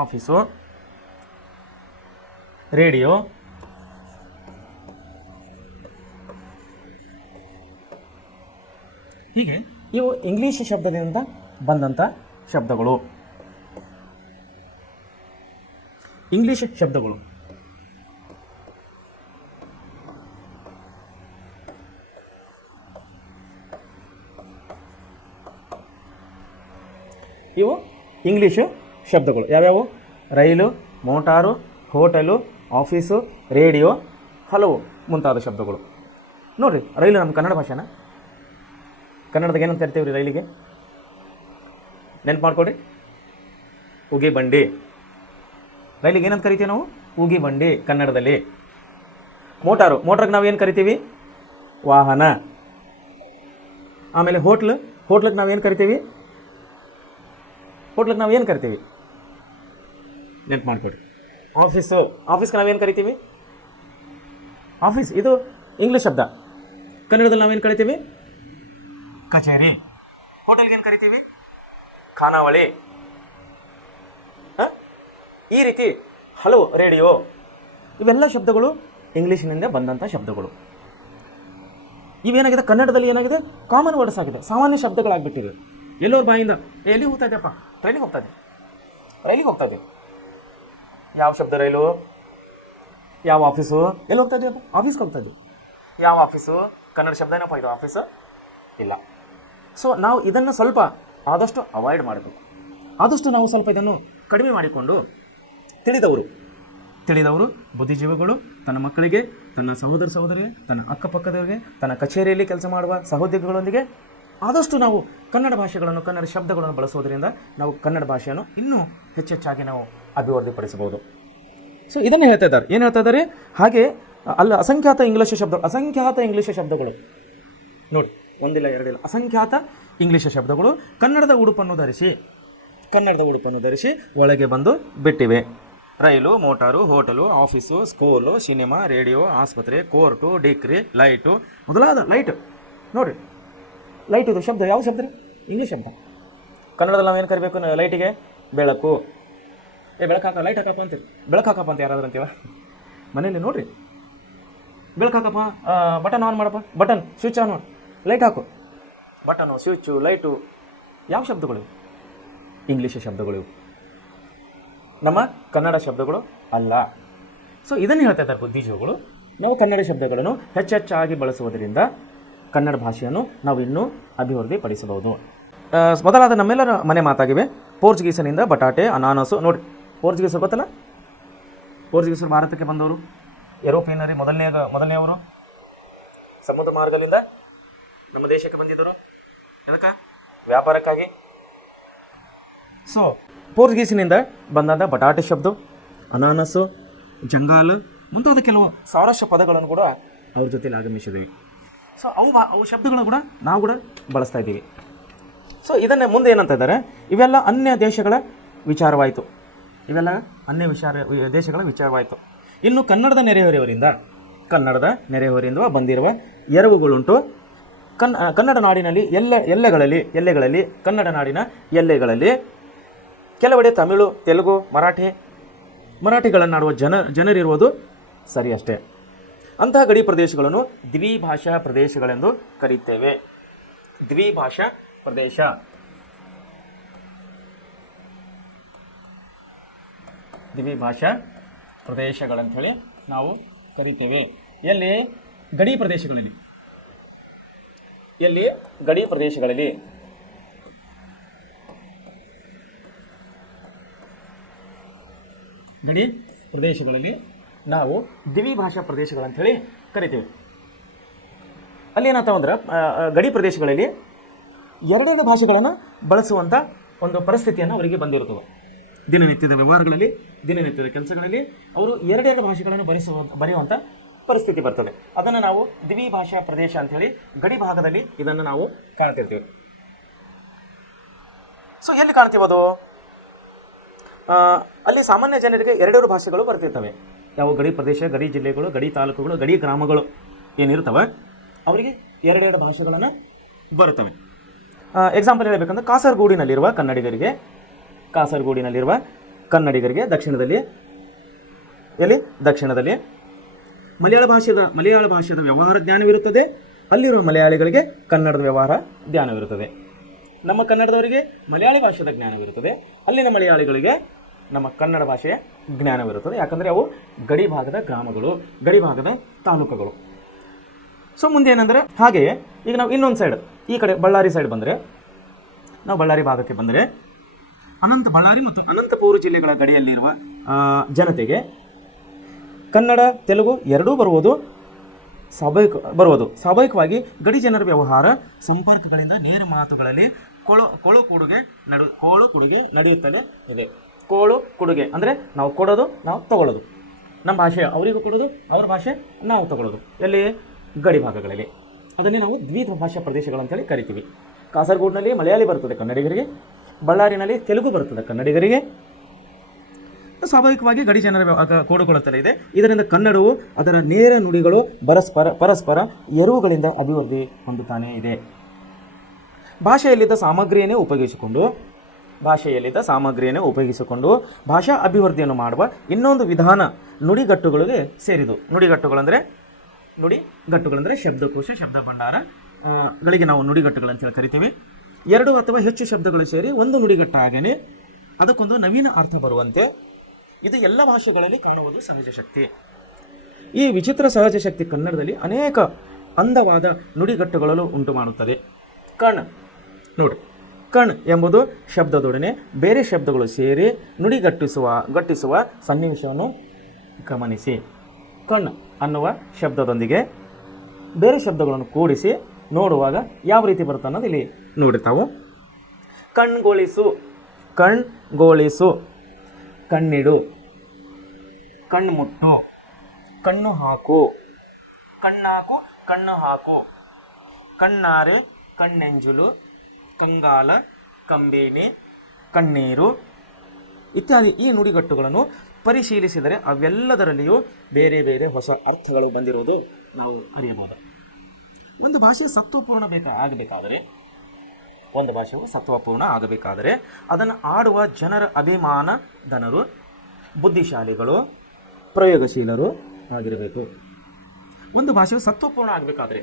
ಆಫೀಸು, ರೇಡಿಯೋ, ಹೀಗೆ ಇವು ಇಂಗ್ಲಿಷ್ ಶಬ್ದದಿಂದ ಬಂದಂಥ ಶಬ್ದಗಳು. ಇಂಗ್ಲಿಷ್ ಶಬ್ದಗಳು ಇವು ಇಂಗ್ಲೀಷು ಶಬ್ದಗಳು ಯಾವ್ಯಾವು? ರೈಲು, ಮೋಟಾರು, ಹೋಟೆಲು, ಆಫೀಸು, ರೇಡಿಯೋ, ಹಲವು ಮುಂತಾದ ಶಬ್ದಗಳು. ನೋಡಿರಿ, ರೈಲು ನಮ್ಮ ಕನ್ನಡ ಭಾಷೆನ. ಕನ್ನಡದಾಗ ಏನಂತ ಕರಿತೀವಿ ರೀ ರೈಲಿಗೆ? ನೆನ್ಪು ಮಾಡ್ಕೊಡ್ರಿ, ಉಗಿ ಬಂಡಿ. ರೈಲಿಗೆ ಏನಂತ ಕರಿತೀವಿ ನಾವು? ಉಗಿ ಬಂಡಿ ಕನ್ನಡದಲ್ಲಿ. ಮೋಟ್ರಿಗೆ ನಾವು ಏನು ಕರಿತೀವಿ? ವಾಹನ. ಆಮೇಲೆ ಹೋಟ್ಲಿಗೆ ನಾವು ಏನು ಕರಿತೀವಿ? ನೆನ್ಪು ಮಾಡ್ಕೊಡ್ರಿ. ಆಫೀಸ್ಗೆ ನಾವೇನು ಕರಿತೀವಿ? ಆಫೀಸ್. ಇದು ಇಂಗ್ಲೀಷ್ ಶಬ್ದ. ಕನ್ನಡದಲ್ಲಿ ನಾವೇನು ಕರಿತೀವಿ? ಕಚೇರಿ. ಹೋಟೆಲ್ಗೆ ಏನು ಕರಿತೀವಿ? ಖಾನಾವಳಿ, ಈ ರೀತಿ ಹಲವು, ರೇಡಿಯೋ, ಇವೆಲ್ಲ ಶಬ್ದಗಳು ಇಂಗ್ಲೀಷಿನಿಂದ ಬಂದಂಥ ಶಬ್ದಗಳು. ಇವೇನಾಗಿದೆ, ಕನ್ನಡದಲ್ಲಿ ಏನಾಗಿದೆ, ಕಾಮನ್ ವರ್ಡ್ಸ್ ಆಗಿದೆ, ಸಾಮಾನ್ಯ ಶಬ್ದಗಳಾಗ್ಬಿಟ್ಟಿದೆ. ಎಲ್ಲೋರ್ ಬಾಯಿಂದ ಎಲ್ಲಿ ಹೋಗ್ತಾ ಇದೆಯಪ್ಪ, ಟ್ರೈನಿಗೆ ಹೋಗ್ತಾ ಇದೆ, ರೈಲಿಗೆ ಹೋಗ್ತಾ ಇದೆ. ಯಾವ ಶಬ್ದ ರೈಲು? ಯಾವ ಆಫೀಸು? ಎಲ್ಲಿ ಹೋಗ್ತಾ ಇದೆಯಪ್ಪ? ಆಫೀಸ್ಗೆ ಹೋಗ್ತಾ ಇದ್ದೀವಿ. ಯಾವ ಆಫೀಸು? ಕನ್ನಡ ಶಬ್ದ ಏನಪ್ಪ ಇದು, ಆಫೀಸು ಇಲ್ಲ. ಸೊ ನಾವು ಇದನ್ನು ಸ್ವಲ್ಪ ಆದಷ್ಟು ಅವಾಯ್ಡ್ ಮಾಡಬೇಕು. ಆದಷ್ಟು ನಾವು ಸ್ವಲ್ಪ ಇದನ್ನು ಕಡಿಮೆ ಮಾಡಿಕೊಂಡು ತಿಳಿದವರು ಬುದ್ಧಿಜೀವಿಗಳು ತನ್ನ ಮಕ್ಕಳಿಗೆ, ತನ್ನ ಸಹೋದರ ಸಹೋದರಿಗೆ, ತನ್ನ ಅಕ್ಕಪಕ್ಕದವರಿಗೆ, ತನ್ನ ಕಚೇರಿಯಲ್ಲಿ ಕೆಲಸ ಮಾಡುವ ಸಹೋದ್ಯೋಗಿಗಳೊಂದಿಗೆ ಆದಷ್ಟು ನಾವು ಕನ್ನಡ ಭಾಷೆಗಳನ್ನು, ಕನ್ನಡ ಶಬ್ದಗಳನ್ನು ಬಳಸೋದ್ರಿಂದ ನಾವು ಕನ್ನಡ ಭಾಷೆಯನ್ನು ಇನ್ನೂ ಹೆಚ್ಚೆಚ್ಚಾಗಿ ನಾವು ಅಭಿವೃದ್ಧಿಪಡಿಸಬಹುದು. ಸೊ ಇದನ್ನು ಹೇಳ್ತಾ ಇದ್ದಾರೆ. ಏನು ಹೇಳ್ತಾ ಇದ್ದಾರೆ? ಹಾಗೆ ಅಸಂಖ್ಯಾತ ಇಂಗ್ಲೀಷ್ ಶಬ್ದಗಳು ನೋಡಿ, ಒಂದಿಲ್ಲ ಎರಡಿಲ್ಲ, ಅಸಂಖ್ಯಾತ ಇಂಗ್ಲೀಷ್ ಶಬ್ದಗಳು ಕನ್ನಡದ ಉಡುಪನ್ನು ಧರಿಸಿ ಒಳಗೆ ಬಂದು ಬಿಟ್ಟಿವೆ. Rail, motor, hotel, office, school, cinema, radio, ಆಸ್ಪತ್ರೆ, ಕೋರ್ಟು, ಡಿಗ್ರಿ, ಲೈಟು ಮೊದಲಾದ ಲೈಟ್ ನೋಡಿರಿ. ಲೈಟ್ ಇದು ಶಬ್ದ ಯಾವ ಶಬ್ದ ರೀ? ಇಂಗ್ಲೀಷ್ ಶಬ್ದ. ಕನ್ನಡದಲ್ಲಿ ನಾವೇನು ಕರಿಬೇಕು ಲೈಟಿಗೆ? ಬೆಳಕು. ಬೆಳಕು ಹಾಕ, ಲೈಟ್ ಹಾಕಪ್ಪ ಅಂತೀರಿ. ಬೆಳಕು ಹಾಕಪ್ಪ ಅಂತ ಯಾರಾದ್ರೂ ಅಂತೀವ? ಮನೇಲಿ ನೋಡಿರಿ, ಬೆಳಕು ಹಾಕಪ್ಪ, ಬಟನ್ ಆನ್ ಮಾಡಪ್ಪ, ಬಟನ್ ಸ್ವಿಚ್ ಆನ್ ಮಾಡಿ, ಲೈಟ್ ಹಾಕು. ಬಟನು, ಸ್ವಿಚ್ಚು, ಲೈಟು ಯಾವ ಶಬ್ದಗಳು? ಇಂಗ್ಲೀಷ್ ಶಬ್ದಗಳು, ನಮ್ಮ ಕನ್ನಡ ಶಬ್ದಗಳು ಅಲ್ಲ. ಸೊ ಇದನ್ನು ಹೇಳ್ತಾ ಇದ್ದಾರೆ ಬುದ್ಧಿಜೀವಿಗಳು. ನಾವು ಕನ್ನಡ ಶಬ್ದಗಳನ್ನು ಹೆಚ್ಚೆಚ್ಚಾಗಿ ಬಳಸುವುದರಿಂದ ಕನ್ನಡ ಭಾಷೆಯನ್ನು ನಾವು ಇನ್ನೂ ಅಭಿವೃದ್ಧಿಪಡಿಸಬಹುದು. ಮೊದಲಾದ ನಮ್ಮೆಲ್ಲರ ಮನೆ ಮಾತಾಗಿವೆ. ಪೋರ್ಚುಗೀಸನಿಂದ ಬಟಾಟೆ, ಅನಾನಸು. ನೋಡಿ, ಪೋರ್ಚುಗೀಸರು ಗೊತ್ತಲ್ಲ? ಪೋರ್ಚುಗೀಸರು ಭಾರತಕ್ಕೆ ಬಂದವರು, ಯುರೋಪಿಯನ್ನರಿ ಮೊದಲನೆಯವರು. ಸಮುದ್ರ ಮಾರ್ಗದಿಂದ ನಮ್ಮ ದೇಶಕ್ಕೆ ಬಂದಿದ್ದರು. ಎದಕ್ಕೆ? ವ್ಯಾಪಾರಕ್ಕಾಗಿ. ಸೊ ಪೋರ್ಚುಗೀಸಿನಿಂದ ಬಂದಾದ ಬಟಾಟೆ ಶಬ್ದ, ಅನಾನಸು, ಜಂಗಾಲ್ ಮುಂತಾದ ಕೆಲವು ಸಾಕಷ್ಟು ಪದಗಳನ್ನು ಕೂಡ ಅವ್ರ ಜೊತೆಲಿ ಆಗಮಿಸಿದ್ದೀವಿ. ಸೊ ಅವು ಶಬ್ದಗಳನ್ನು ಕೂಡ ನಾವು ಕೂಡ ಬಳಸ್ತಾ ಇದ್ದೀವಿ. ಸೊ ಇದನ್ನೇ ಮುಂದೆ ಏನಂತ ಇದ್ದಾರೆ, ಇವೆಲ್ಲ ಅನ್ಯ ದೇಶಗಳ ವಿಚಾರವಾಯಿತು. ಇನ್ನು ಕನ್ನಡದ ನೆರೆಹೊರೆಯಿಂದ ಬಂದಿರುವ ಎರವುಗಳುಂಟು. ಕನ್ನಡ ನಾಡಿನಲ್ಲಿ ಕನ್ನಡ ನಾಡಿನ ಎಲ್ಲೆಗಳಲ್ಲಿ ಕೆಲವೆಡೆ ತಮಿಳು, ತೆಲುಗು, ಮರಾಠಿಗಳನ್ನಾಡುವ ಜನರಿರುವುದು ಸರಿ ಅಷ್ಟೇ. ಅಂತಹ ಗಡಿ ಪ್ರದೇಶಗಳನ್ನು ದ್ವಿಭಾಷಾ ಪ್ರದೇಶಗಳೆಂದು ಕರೆಯುತ್ತೇವೆ. ದ್ವಿಭಾಷಾ ಪ್ರದೇಶ, ದ್ವಿಭಾಷಾ ಪ್ರದೇಶಗಳಂತ ಹೇಳಿ ನಾವು ಕರಿತೇವೆ. ಎಲ್ಲಿ? ಗಡಿ ಪ್ರದೇಶಗಳಲ್ಲಿ. ಗಡಿ ಪ್ರದೇಶಗಳಲ್ಲಿ ನಾವು ದ್ವಿಭಾಷಾ ಪ್ರದೇಶಗಳಂತ ಹೇಳಿ ಕರಿತೀವಿ. ಅಲ್ಲಿ ಏನಾಗ್ತಾವ ಅಂದ್ರೆ, ಗಡಿ ಪ್ರದೇಶಗಳಲ್ಲಿ ಎರಡೆರಡು ಭಾಷೆಗಳನ್ನು ಬಳಸುವಂಥ ಒಂದು ಪರಿಸ್ಥಿತಿಯನ್ನು ಅವರಿಗೆ ಬಂದಿರುತ್ತದೆ. ದಿನನಿತ್ಯದ ವ್ಯವಹಾರಗಳಲ್ಲಿ, ದಿನನಿತ್ಯದ ಕೆಲಸಗಳಲ್ಲಿ ಅವರು ಎರಡೆರಡು ಭಾಷೆಗಳನ್ನು ಬರೆಯುವಂಥ ಪರಿಸ್ಥಿತಿ ಬರ್ತದೆ. ಅದನ್ನು ನಾವು ದ್ವಿಭಾಷಾ ಪ್ರದೇಶ ಅಂಥೇಳಿ ಗಡಿ ಭಾಗದಲ್ಲಿ ಇದನ್ನು ನಾವು ಕಾಣ್ತಿರ್ತೀವಿ. ಸೊ ಎಲ್ಲಿ ಕಾಣ್ತೀವದು? ಅಲ್ಲಿ ಸಾಮಾನ್ಯ ಜನರಿಗೆ ಎರಡೆರಡು ಭಾಷೆಗಳು ಬರ್ತಿರ್ತವೆ. ಯಾವ ಗಡಿ ಪ್ರದೇಶ, ಗಡಿ ಜಿಲ್ಲೆಗಳು, ಗಡಿ ತಾಲೂಕುಗಳು, ಗಡಿ ಗ್ರಾಮಗಳು ಏನಿರ್ತವೆ ಅವರಿಗೆ ಎರಡೆರಡು ಭಾಷೆಗಳನ್ನು ಬರುತ್ತವೆ. ಎಕ್ಸಾಂಪಲ್ ಹೇಳಬೇಕಂದ್ರೆ, ಕಾಸರಗೋಡಿನಲ್ಲಿರುವ ಕನ್ನಡಿಗರಿಗೆ ದಕ್ಷಿಣದಲ್ಲಿ ಮಲಯಾಳ ಭಾಷೆಯ ವ್ಯವಹಾರ ಜ್ಞಾನವಿರುತ್ತದೆ. ಅಲ್ಲಿರುವ ಮಲಯಾಳಿಗಳಿಗೆ ಕನ್ನಡದ ವ್ಯವಹಾರ ಜ್ಞಾನವಿರುತ್ತದೆ. ನಮ್ಮ ಕನ್ನಡದವರಿಗೆ ಮಲಯಾಳಿ ಭಾಷೆಯ ಜ್ಞಾನವಿರುತ್ತದೆ. ಅಲ್ಲಿನ ಮಲಯಾಳಿಗಳಿಗೆ ನಮ್ಮ ಕನ್ನಡ ಭಾಷೆಯ ಜ್ಞಾನವಿರುತ್ತದೆ. ಯಾಕಂದರೆ ಅವು ಗಡಿ ಭಾಗದ ಗ್ರಾಮಗಳು, ಗಡಿ ಭಾಗದ ತಾಲೂಕುಗಳು. ಸೊ ಮುಂದೆ ಏನಂದರೆ, ಹಾಗೆಯೇ ಈಗ ನಾವು ಇನ್ನೊಂದು ಸೈಡ್, ಈ ಕಡೆ ಬಳ್ಳಾರಿ ಸೈಡ್ ಬಂದರೆ, ನಾವು ಬಳ್ಳಾರಿ ಭಾಗಕ್ಕೆ ಬಂದರೆ, ಬಳ್ಳಾರಿ ಮತ್ತು ಅನಂತಪುರ ಜಿಲ್ಲೆಗಳ ಗಡಿಯಲ್ಲಿರುವ ಜನತೆಗೆ ಕನ್ನಡ, ತೆಲುಗು ಎರಡೂ ಬರುವುದು ಸ್ವಾಭಾವಿಕವಾಗಿ ಗಡಿ ಜನರ ವ್ಯವಹಾರ ಸಂಪರ್ಕಗಳಿಂದ ನೇರ ಮಾತುಗಳಲ್ಲಿ ಕೋಳು ಕೊಡುಗೆ ನಡೆಯುತ್ತಲೇ ಇದೆ. ಕೋಳು ಕೊಡುಗೆ ಅಂದರೆ ನಾವು ಕೊಡೋದು, ನಾವು ತಗೊಳ್ಳೋದು. ನಮ್ಮ ಭಾಷೆ ಅವರಿಗೂ ಕೊಡೋದು, ಅವ್ರ ಭಾಷೆ ನಾವು ತಗೊಳ್ಳೋದು. ಎಲ್ಲಿ? ಗಡಿ ಭಾಗಗಳಲ್ಲಿ. ಅದನ್ನೇ ನಾವು ದ್ವಿಭಾಷಾ ಪ್ರದೇಶಗಳಂತೇಳಿ ಕರಿತೀವಿ. ಕಾಸರಗೋಡಿನಲ್ಲಿ ಮಲಯಾಳಿ ಬರ್ತದೆ ಕನ್ನಡಿಗರಿಗೆ, ಬಳ್ಳಾರಿನಲ್ಲಿ ತೆಲುಗು ಬರ್ತದೆ ಕನ್ನಡಿಗರಿಗೆ. ಸ್ವಾಭಾವಿಕವಾಗಿ ಗಡಿ ಜನರ ಕೂಡಿಕೊಳ್ಳುತ್ತಲೇ ಇದೆ. ಇದರಿಂದ ಕನ್ನಡವು ಅದರ ನೇರ ನುಡಿಗಳು ಪರಸ್ಪರ ಎರವುಗಳಿಂದ ಅಭಿವೃದ್ಧಿ ಹೊಂದುತ್ತಾನೇ ಇದೆ. ಭಾಷೆಯಲ್ಲಿದ್ದ ಸಾಮಗ್ರಿಯನ್ನೇ ಉಪಯೋಗಿಸಿಕೊಂಡು ಭಾಷೆಯಲ್ಲಿದ್ದ ಸಾಮಗ್ರಿಯನ್ನು ಉಪಯೋಗಿಸಿಕೊಂಡು ಭಾಷಾ ಅಭಿವೃದ್ಧಿಯನ್ನು ಮಾಡುವ ಇನ್ನೊಂದು ವಿಧಾನ ನುಡಿಗಟ್ಟುಗಳಿಗೆ ಸೇರಿದು. ನುಡಿಗಟ್ಟುಗಳಂದರೆ ಶಬ್ದಕೋಶ, ಶಬ್ದ ಭಂಡಾರ ಗಳಿಗೆ ನಾವು ನುಡಿಗಟ್ಟುಗಳಂತ ಹೇಳಿ ಕರಿತೀವಿ. 2 ಅಥವಾ ಹೆಚ್ಚು ಶಬ್ದಗಳು ಸೇರಿ ಒಂದು ನುಡಿಗಟ್ಟಾಗೇನೆ ಅದಕ್ಕೊಂದು ನವೀನ ಅರ್ಥ ಬರುವಂತೆ ಇದು ಎಲ್ಲ ಭಾಷೆಗಳಲ್ಲಿ ಕಾಣುವುದು ಸಹಜ ಶಕ್ತಿ. ಈ ವಿಚಿತ್ರ ಸಹಜ ಶಕ್ತಿ ಕನ್ನಡದಲ್ಲಿ ಅನೇಕ ಅಂದವಾದ ನುಡಿಗಟ್ಟುಗಳನ್ನು ಉಂಟು ಮಾಡುತ್ತದೆ. ಕಣ್ ಎಂಬುದು ಶಬ್ದದೊಡನೆ ಬೇರೆ ಶಬ್ದಗಳು ಸೇರಿ ಗಟ್ಟಿಸುವ ಸನ್ನಿವೇಶವನ್ನು ಗಮನಿಸಿ. ಕಣ್ ಅನ್ನುವ ಶಬ್ದದೊಂದಿಗೆ ಬೇರೆ ಶಬ್ದಗಳನ್ನು ಕೂಡಿಸಿ ನೋಡುವಾಗ ಯಾವ ರೀತಿ ಬರುತ್ತೆ ಅನ್ನೋದು ಇಲ್ಲಿ ನೋಡಿ ತಾವು. ಕಣ್ಗೊಳಿಸು, ಕಣ್ಣಿಡು, ಕಣ್ಮುಟ್ಟು, ಕಣ್ಣು ಹಾಕು, ಕಣ್ಣು ಹಾಕು, ಕಣ್ಣಾರೆ, ಕಣ್ಣೆಂಜುಲು, ಕಂಗಾಲ, ಕಂಬೇನೆ, ಕಣ್ಣೀರು ಇತ್ಯಾದಿ ಈ ನುಡಿಗಟ್ಟುಗಳನ್ನು ಪರಿಶೀಲಿಸಿದರೆ ಅವೆಲ್ಲದರಲ್ಲಿಯೂ ಬೇರೆ ಬೇರೆ ಹೊಸ ಅರ್ಥಗಳು ಬಂದಿರುವುದು ನಾವು ಅರಿಯಬಹುದು. ಒಂದು ಭಾಷೆ ಸತ್ವಪೂರ್ಣ ಆಗಬೇಕಾದರೆ ಅದನ್ನು ಆಡುವ ಜನರ ಅಭಿಮಾನಧನರು, ಬುದ್ಧಿಶಾಲಿಗಳು, ಪ್ರಯೋಗಶೀಲರು ಆಗಿರಬೇಕು. ಒಂದು ಭಾಷೆಯು ಸತ್ವಪೂರ್ಣ ಆಗಬೇಕಾದರೆ,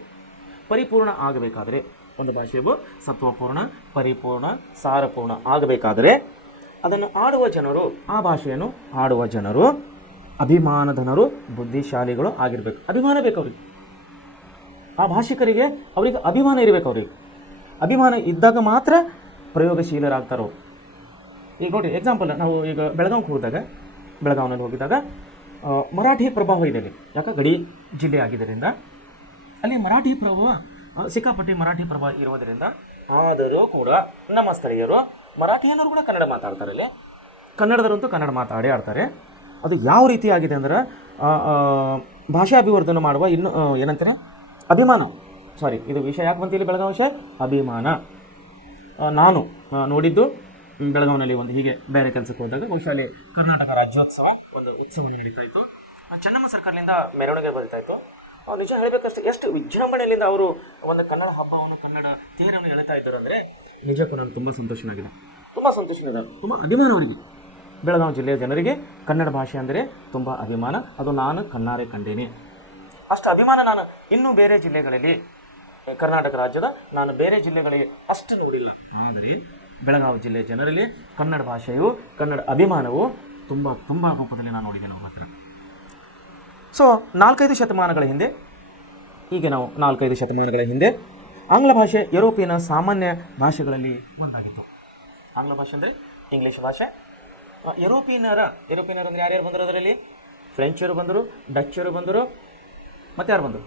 ಪರಿಪೂರ್ಣ ಆಗಬೇಕಾದರೆ, ಒಂದು ಭಾಷೆಯು ಸತ್ವಪೂರ್ಣ, ಪರಿಪೂರ್ಣ, ಸಾರಪೂರ್ಣ ಆಗಬೇಕಾದರೆ ಅದನ್ನು ಆಡುವ ಜನರು, ಆ ಭಾಷೆಯನ್ನು ಆಡುವ ಜನರು ಅಭಿಮಾನಧನರು, ಬುದ್ಧಿಶಾಲಿಗಳು ಆಗಿರಬೇಕು. ಅಭಿಮಾನ ಬೇಕು ಅವ್ರಿಗೆ, ಆ ಭಾಷಿಕರಿಗೆ ಅವರಿಗೆ ಅಭಿಮಾನ ಇರಬೇಕು. ಅವ್ರಿಗೆ ಅಭಿಮಾನ ಇದ್ದಾಗ ಮಾತ್ರ ಪ್ರಯೋಗಶೀಲರಾಗ್ತಾರೋ. ಈಗ ನೋಡಿ ಎಕ್ಸಾಂಪಲ್, ನಾವು ಈಗ ಬೆಳಗಾವಿನಲ್ಲಿ ಹೋಗಿದ್ದಾಗ ಮರಾಠಿ ಪ್ರಭಾವ ಇದೆ ಅಲ್ಲಿ. ಯಾಕೆ ಗಡಿ ಜಿಲ್ಲೆ ಆಗಿದ್ದರಿಂದ ಅಲ್ಲಿ ಮರಾಠಿ ಪ್ರಭಾವ ಸಿಕ್ಕಾಪಟ್ಟಿ ಮರಾಠಿ ಪ್ರಭಾವ ಇರೋದರಿಂದ ಆದರೂ ಕೂಡ ನಮ್ಮ ಸ್ಥಳೀಯರು ಮರಾಠಿಯನ್ನರು ಕೂಡ ಕನ್ನಡ ಮಾತಾಡ್ತಾರೆ. ಅಲ್ಲಿ ಕನ್ನಡದರಂತೂ ಕನ್ನಡ ಮಾತಾಡೇ ಆಡ್ತಾರೆ. ಅದು ಯಾವ ರೀತಿ ಆಗಿದೆ ಅಂದ್ರೆ ಭಾಷಾ ಅಭಿವರ್ಧನೆ ಮಾಡುವ ಇನ್ನು ಏನಂತಾರೆ ಅಭಿಮಾನ. ಇದು ವಿಷಯ ಯಾಕೆ ಬಂತಿಲ್ಲ ಬೆಳಗಾವಿ ವಿಷಯ ಅಭಿಮಾನ. ನಾನು ನೋಡಿದ್ದು ಬೆಳಗಾವಿನಲ್ಲಿ ಒಂದು ಹೀಗೆ ಬೇರೆ ಕೆಲಸಕ್ಕೆ ಹೋದಾಗ ಬಹುಶಃ ಅಲ್ಲಿ ಕರ್ನಾಟಕ ರಾಜ್ಯೋತ್ಸವ ಒಂದು ಉತ್ಸವ ನಡೀತಾ ಇತ್ತು. ಚೆನ್ನಮ್ಮ ಸರ್ಕಲ್ನಿಂದ ಮೆರವಣಿಗೆ ಬರ್ತಾ ಇತ್ತು. ನಿಜ ಹೇಳಬೇಕಷ್ಟೇ ಎಷ್ಟು ವಿಜೃಂಭಣೆಯಿಂದ ಅವರು ಒಂದು ಕನ್ನಡ ಹಬ್ಬವನ್ನು, ಕನ್ನಡ ತೇರನ್ನು ಎಳಿತಾ ಇದ್ದಾರೆ ಅಂದರೆ ನಿಜಕ್ಕೂ ನಾನು ತುಂಬ ಸಂತೋಷನಾಗಿದೆ. ತುಂಬ ಅಭಿಮಾನ ಅವರಿಗೆ. ಬೆಳಗಾವಿ ಜಿಲ್ಲೆಯ ಜನರಿಗೆ ಕನ್ನಡ ಭಾಷೆ ಅಂದರೆ ತುಂಬ ಅಭಿಮಾನ. ಅದು ನಾನು ಕಣ್ಣಾರೆ ಕಂಡೇನೆ. ಅಷ್ಟು ಅಭಿಮಾನ ನಾನು ಇನ್ನೂ ಬೇರೆ ಜಿಲ್ಲೆಗಳಲ್ಲಿ, ಕರ್ನಾಟಕ ರಾಜ್ಯದ ನಾನು ಬೇರೆ ಜಿಲ್ಲೆಗಳಿಗೆ ಅಷ್ಟು ನೋಡಿಲ್ಲ. ಆದರೆ ಬೆಳಗಾವಿ ಜಿಲ್ಲೆಯ ಜನರಲ್ಲಿ ಕನ್ನಡ ಭಾಷೆಯು, ಕನ್ನಡ ಅಭಿಮಾನವು ತುಂಬ ರೂಪದಲ್ಲಿ ನಾನು ನೋಡಿದ್ದೇನೆ ಅವ್ರ ಹತ್ರ. ಸೊ 4-5 ಶತಮಾನಗಳ ಹಿಂದೆ ಆಂಗ್ಲ ಭಾಷೆ ಯುರೋಪಿಯನ್ ಸಾಮಾನ್ಯ ಭಾಷೆಗಳಲ್ಲಿ ಒಂದಾಗಿತ್ತು. ಆಂಗ್ಲ ಭಾಷೆ ಅಂದರೆ ಇಂಗ್ಲೀಷ್ ಭಾಷೆ. ಯುರೋಪಿಯನರು ಅಂದರೆ ಯಾರ್ಯಾರು ಬಂದರು ಅದರಲ್ಲಿ? ಫ್ರೆಂಚರು ಬಂದರು, ಡಚ್ಚರು ಬಂದರು, ಮತ್ತು ಯಾರು ಬಂದರು?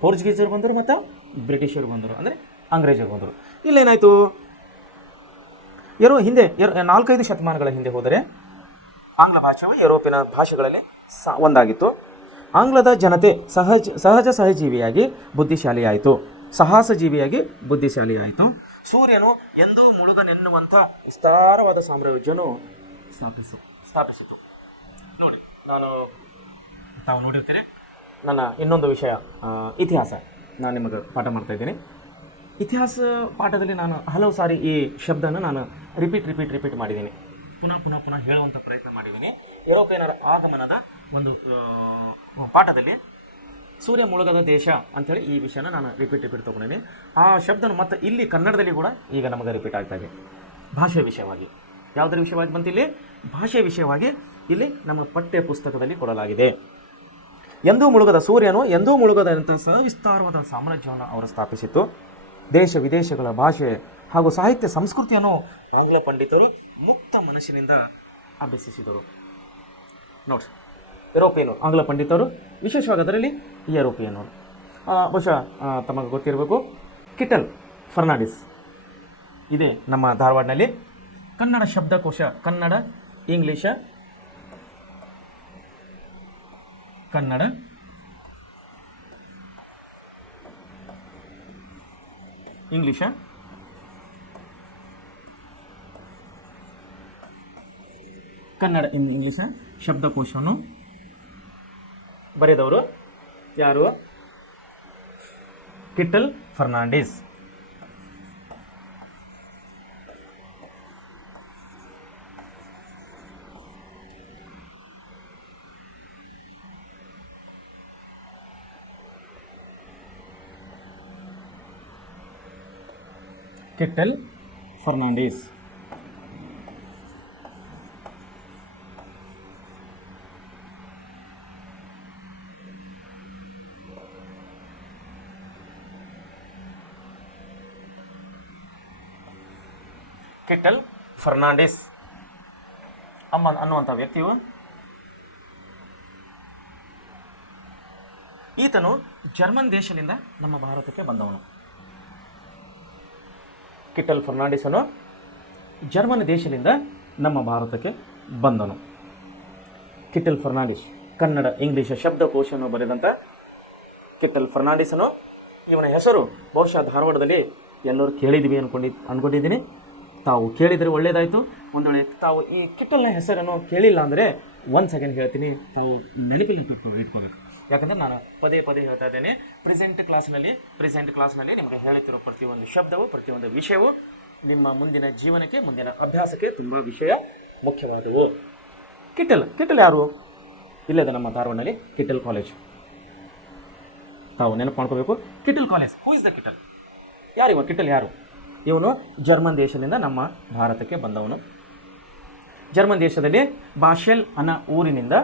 ಪೋರ್ಚುಗೀಸರು ಬಂದರು ಮತ್ತು ಬ್ರಿಟಿಷರು ಬಂದರು, ಅಂದರೆ ಅಂಗ್ರೇಜರು ಬಂದರು. ಇಲ್ಲೇನಾಯಿತು? ಹಿಂದೆ 4-5 ಶತಮಾನಗಳ ಹಿಂದೆ ಹೋದರೆ ಆಂಗ್ಲ ಭಾಷೆಯು ಯುರೋಪಿಯನ್ ಭಾಷೆಗಳಲ್ಲಿ ಒಂದಾಗಿತ್ತು. ಆಂಗ್ಲದ ಜನತೆ ಸಹಜೀವಿಯಾಗಿ ಬುದ್ಧಿಶಾಲಿಯಾಯಿತು, ಸಾಹಸಜೀವಿಯಾಗಿ ಬುದ್ಧಿಶಾಲಿಯಾಯಿತು. ಸೂರ್ಯನು ಎಂದೂ ಮುಳುಗನೆನ್ನುವಂಥ ವಿಸ್ತಾರವಾದ ಸಾಮ್ರಾಜ್ಯವನ್ನು ಸ್ಥಾಪಿಸಿತು. ನೋಡಿ, ತಾವು ನೋಡಿರ್ತೀರಿ. ನನ್ನ ಇನ್ನೊಂದು ವಿಷಯ ಇತಿಹಾಸ ನಾನು ನಿಮಗೆ ಪಾಠ ಮಾಡ್ತಾ ಇದ್ದೀನಿ. ಇತಿಹಾಸ ಪಾಠದಲ್ಲಿ ನಾನು ಹಲವು ಸಾರಿ ಈ ಶಬ್ದನ ನಾನು ರಿಪೀಟ್ ಮಾಡಿದ್ದೀನಿ. ಪುನಃ ಹೇಳುವಂಥ ಪ್ರಯತ್ನ ಮಾಡಿದ್ದೀನಿ. ಯುರೋಪಿಯನರ ಆಗಮನದ ಒಂದು ಪಾಠದಲ್ಲಿ ಸೂರ್ಯ ಮುಳುಗದ ದೇಶ ಅಂಥೇಳಿ ಈ ವಿಷಯನ ನಾನು ರಿಪೀಟ್ ತೊಗೊಂಡಿನಿ. ಆ ಶಬ್ದನ ಮತ್ತು ಇಲ್ಲಿ ಕನ್ನಡದಲ್ಲಿ ಕೂಡ ಈಗ ನಮಗೆ ರಿಪೀಟ್ ಆಗ್ತಾ ಇದೆ. ಭಾಷೆ ವಿಷಯವಾಗಿ ಯಾವುದರ ವಿಷಯವಾಗಿ ಬಂತು? ಇಲ್ಲಿ ಭಾಷೆ ವಿಷಯವಾಗಿ ಇಲ್ಲಿ ನಮ್ಮ ಪಠ್ಯ ಪುಸ್ತಕದಲ್ಲಿ ಕೊಡಲಾಗಿದೆ. ಸೂರ್ಯನು ಎಂದೂ ಮುಳುಗದಂಥ ಸವಿಸ್ತಾರವಾದ ಸಾಮ್ರಾಜ್ಯವನ್ನು ಅವರು ಸ್ಥಾಪಿಸಿತು. ದೇಶ ವಿದೇಶಗಳ ಭಾಷೆ ಹಾಗೂ ಸಾಹಿತ್ಯ ಸಂಸ್ಕೃತಿಯನ್ನು ಆಂಗ್ಲ ಪಂಡಿತರು ಮುಕ್ತ ಮನಸ್ಸಿನಿಂದ ಅಭ್ಯಸಿಸಿದರು. ನೋಡಿ, ಯುರೋಪಿಯನು ಆಂಗ್ಲ ಪಂಡಿತರು, ವಿಶೇಷವಾಗಿ ಅದರಲ್ಲಿ ಯುರೋಪಿಯನ್ನರು. ಬಹುಶಃ ತಮಗೆ ಗೊತ್ತಿರಬೇಕು, ಕಿಟಲ್ ಫರ್ನಾಂಡಿಸ್ ಇದೆ ನಮ್ಮ ಧಾರವಾಡನಲ್ಲಿ. ಕನ್ನಡ ಶಬ್ದಕೋಶ, Kannada English, Kannada English, Kannada English ಶಬ್ದಕೋಶವನ್ನು ಬರೆದವರು ಯಾರು? Kittel Fernandes. Kittel Fernandes. Kittel Fernandes ಅನ್ನುವಂಥ ವ್ಯಕ್ತಿಯು ಈತನು ಜರ್ಮನ್ ದೇಶದಿಂದ ನಮ್ಮ ಭಾರತಕ್ಕೆ ಬಂದವನು. ಕಿಟ್ಟಲ್ ಫರ್ನಾಂಡಿಸನು ಜರ್ಮನ್ ದೇಶದಿಂದ ನಮ್ಮ ಭಾರತಕ್ಕೆ ಬಂದನು. ಕಿಟ್ಟಲ್ ಫರ್ನಾಂಡಿಸ್ ಕನ್ನಡ ಇಂಗ್ಲಿಷ್ ಶಬ್ದಕೋಶವನ್ನು ಬರೆದಂಥ ಕಿಟ್ಟಲ್ ಫರ್ನಾಂಡಿಸನು, ಇವನ ಹೆಸರು ಬಹುಶಃ ಧಾರವಾಡದಲ್ಲಿ ಎಲ್ಲರೂ ಕೇಳಿದ್ವಿ ಅಂದ್ಕೊಂಡಿದ್ದೀನಿ. ತಾವು ಕೇಳಿದರೆ ಒಳ್ಳೆಯದಾಯಿತು. ಒಂದು ವೇಳೆ ತಾವು ಈ ಕಿಟ್ಟಲ್ನ ಹೆಸರನ್ನು ಕೇಳಿಲ್ಲ ಅಂದರೆ ಒಂದು ಸೆಕೆಂಡ್ ಹೇಳ್ತೀನಿ, ತಾವು ನೆನಪಿನ ಇಟ್ಕೋಬೇಕು. ಯಾಕಂದರೆ ನಾನು ಪದೇ ಪದೇ ಹೇಳ್ತಾ ಇದ್ದೇನೆ, ಪ್ರೆಸೆಂಟ್ ಕ್ಲಾಸ್ನಲ್ಲಿ ನಿಮಗೆ ಹೇಳುತ್ತಿರೋ ಪ್ರತಿಯೊಂದು ಶಬ್ದವು, ಪ್ರತಿಯೊಂದು ವಿಷಯವು ನಿಮ್ಮ ಮುಂದಿನ ಜೀವನಕ್ಕೆ, ಮುಂದಿನ ಅಭ್ಯಾಸಕ್ಕೆ ತುಂಬ ವಿಷಯ ಮುಖ್ಯವಾದವು. ಕಿಟ್ಟಲ್ ಯಾರು? ಇಲ್ಲದ ನಮ್ಮ ಧಾರವಾಡನಲ್ಲಿ ಕಿಟ್ಟಲ್ ಕಾಲೇಜ್ ತಾವು ನೆನಪು ಮಾಡ್ಕೋಬೇಕು. Kittel college, who is the Kittel? ಯಾರಿವ Kittel? ಯಾರು? ಇವನು ಜರ್ಮನ್ ದೇಶದಿಂದ ನಮ್ಮ ಭಾರತಕ್ಕೆ ಬಂದವನು. ಜರ್ಮನ್ ದೇಶದಲ್ಲಿ ಬಾಷೆಲ್ ಅನ್ನೋ ಊರಿನಿಂದ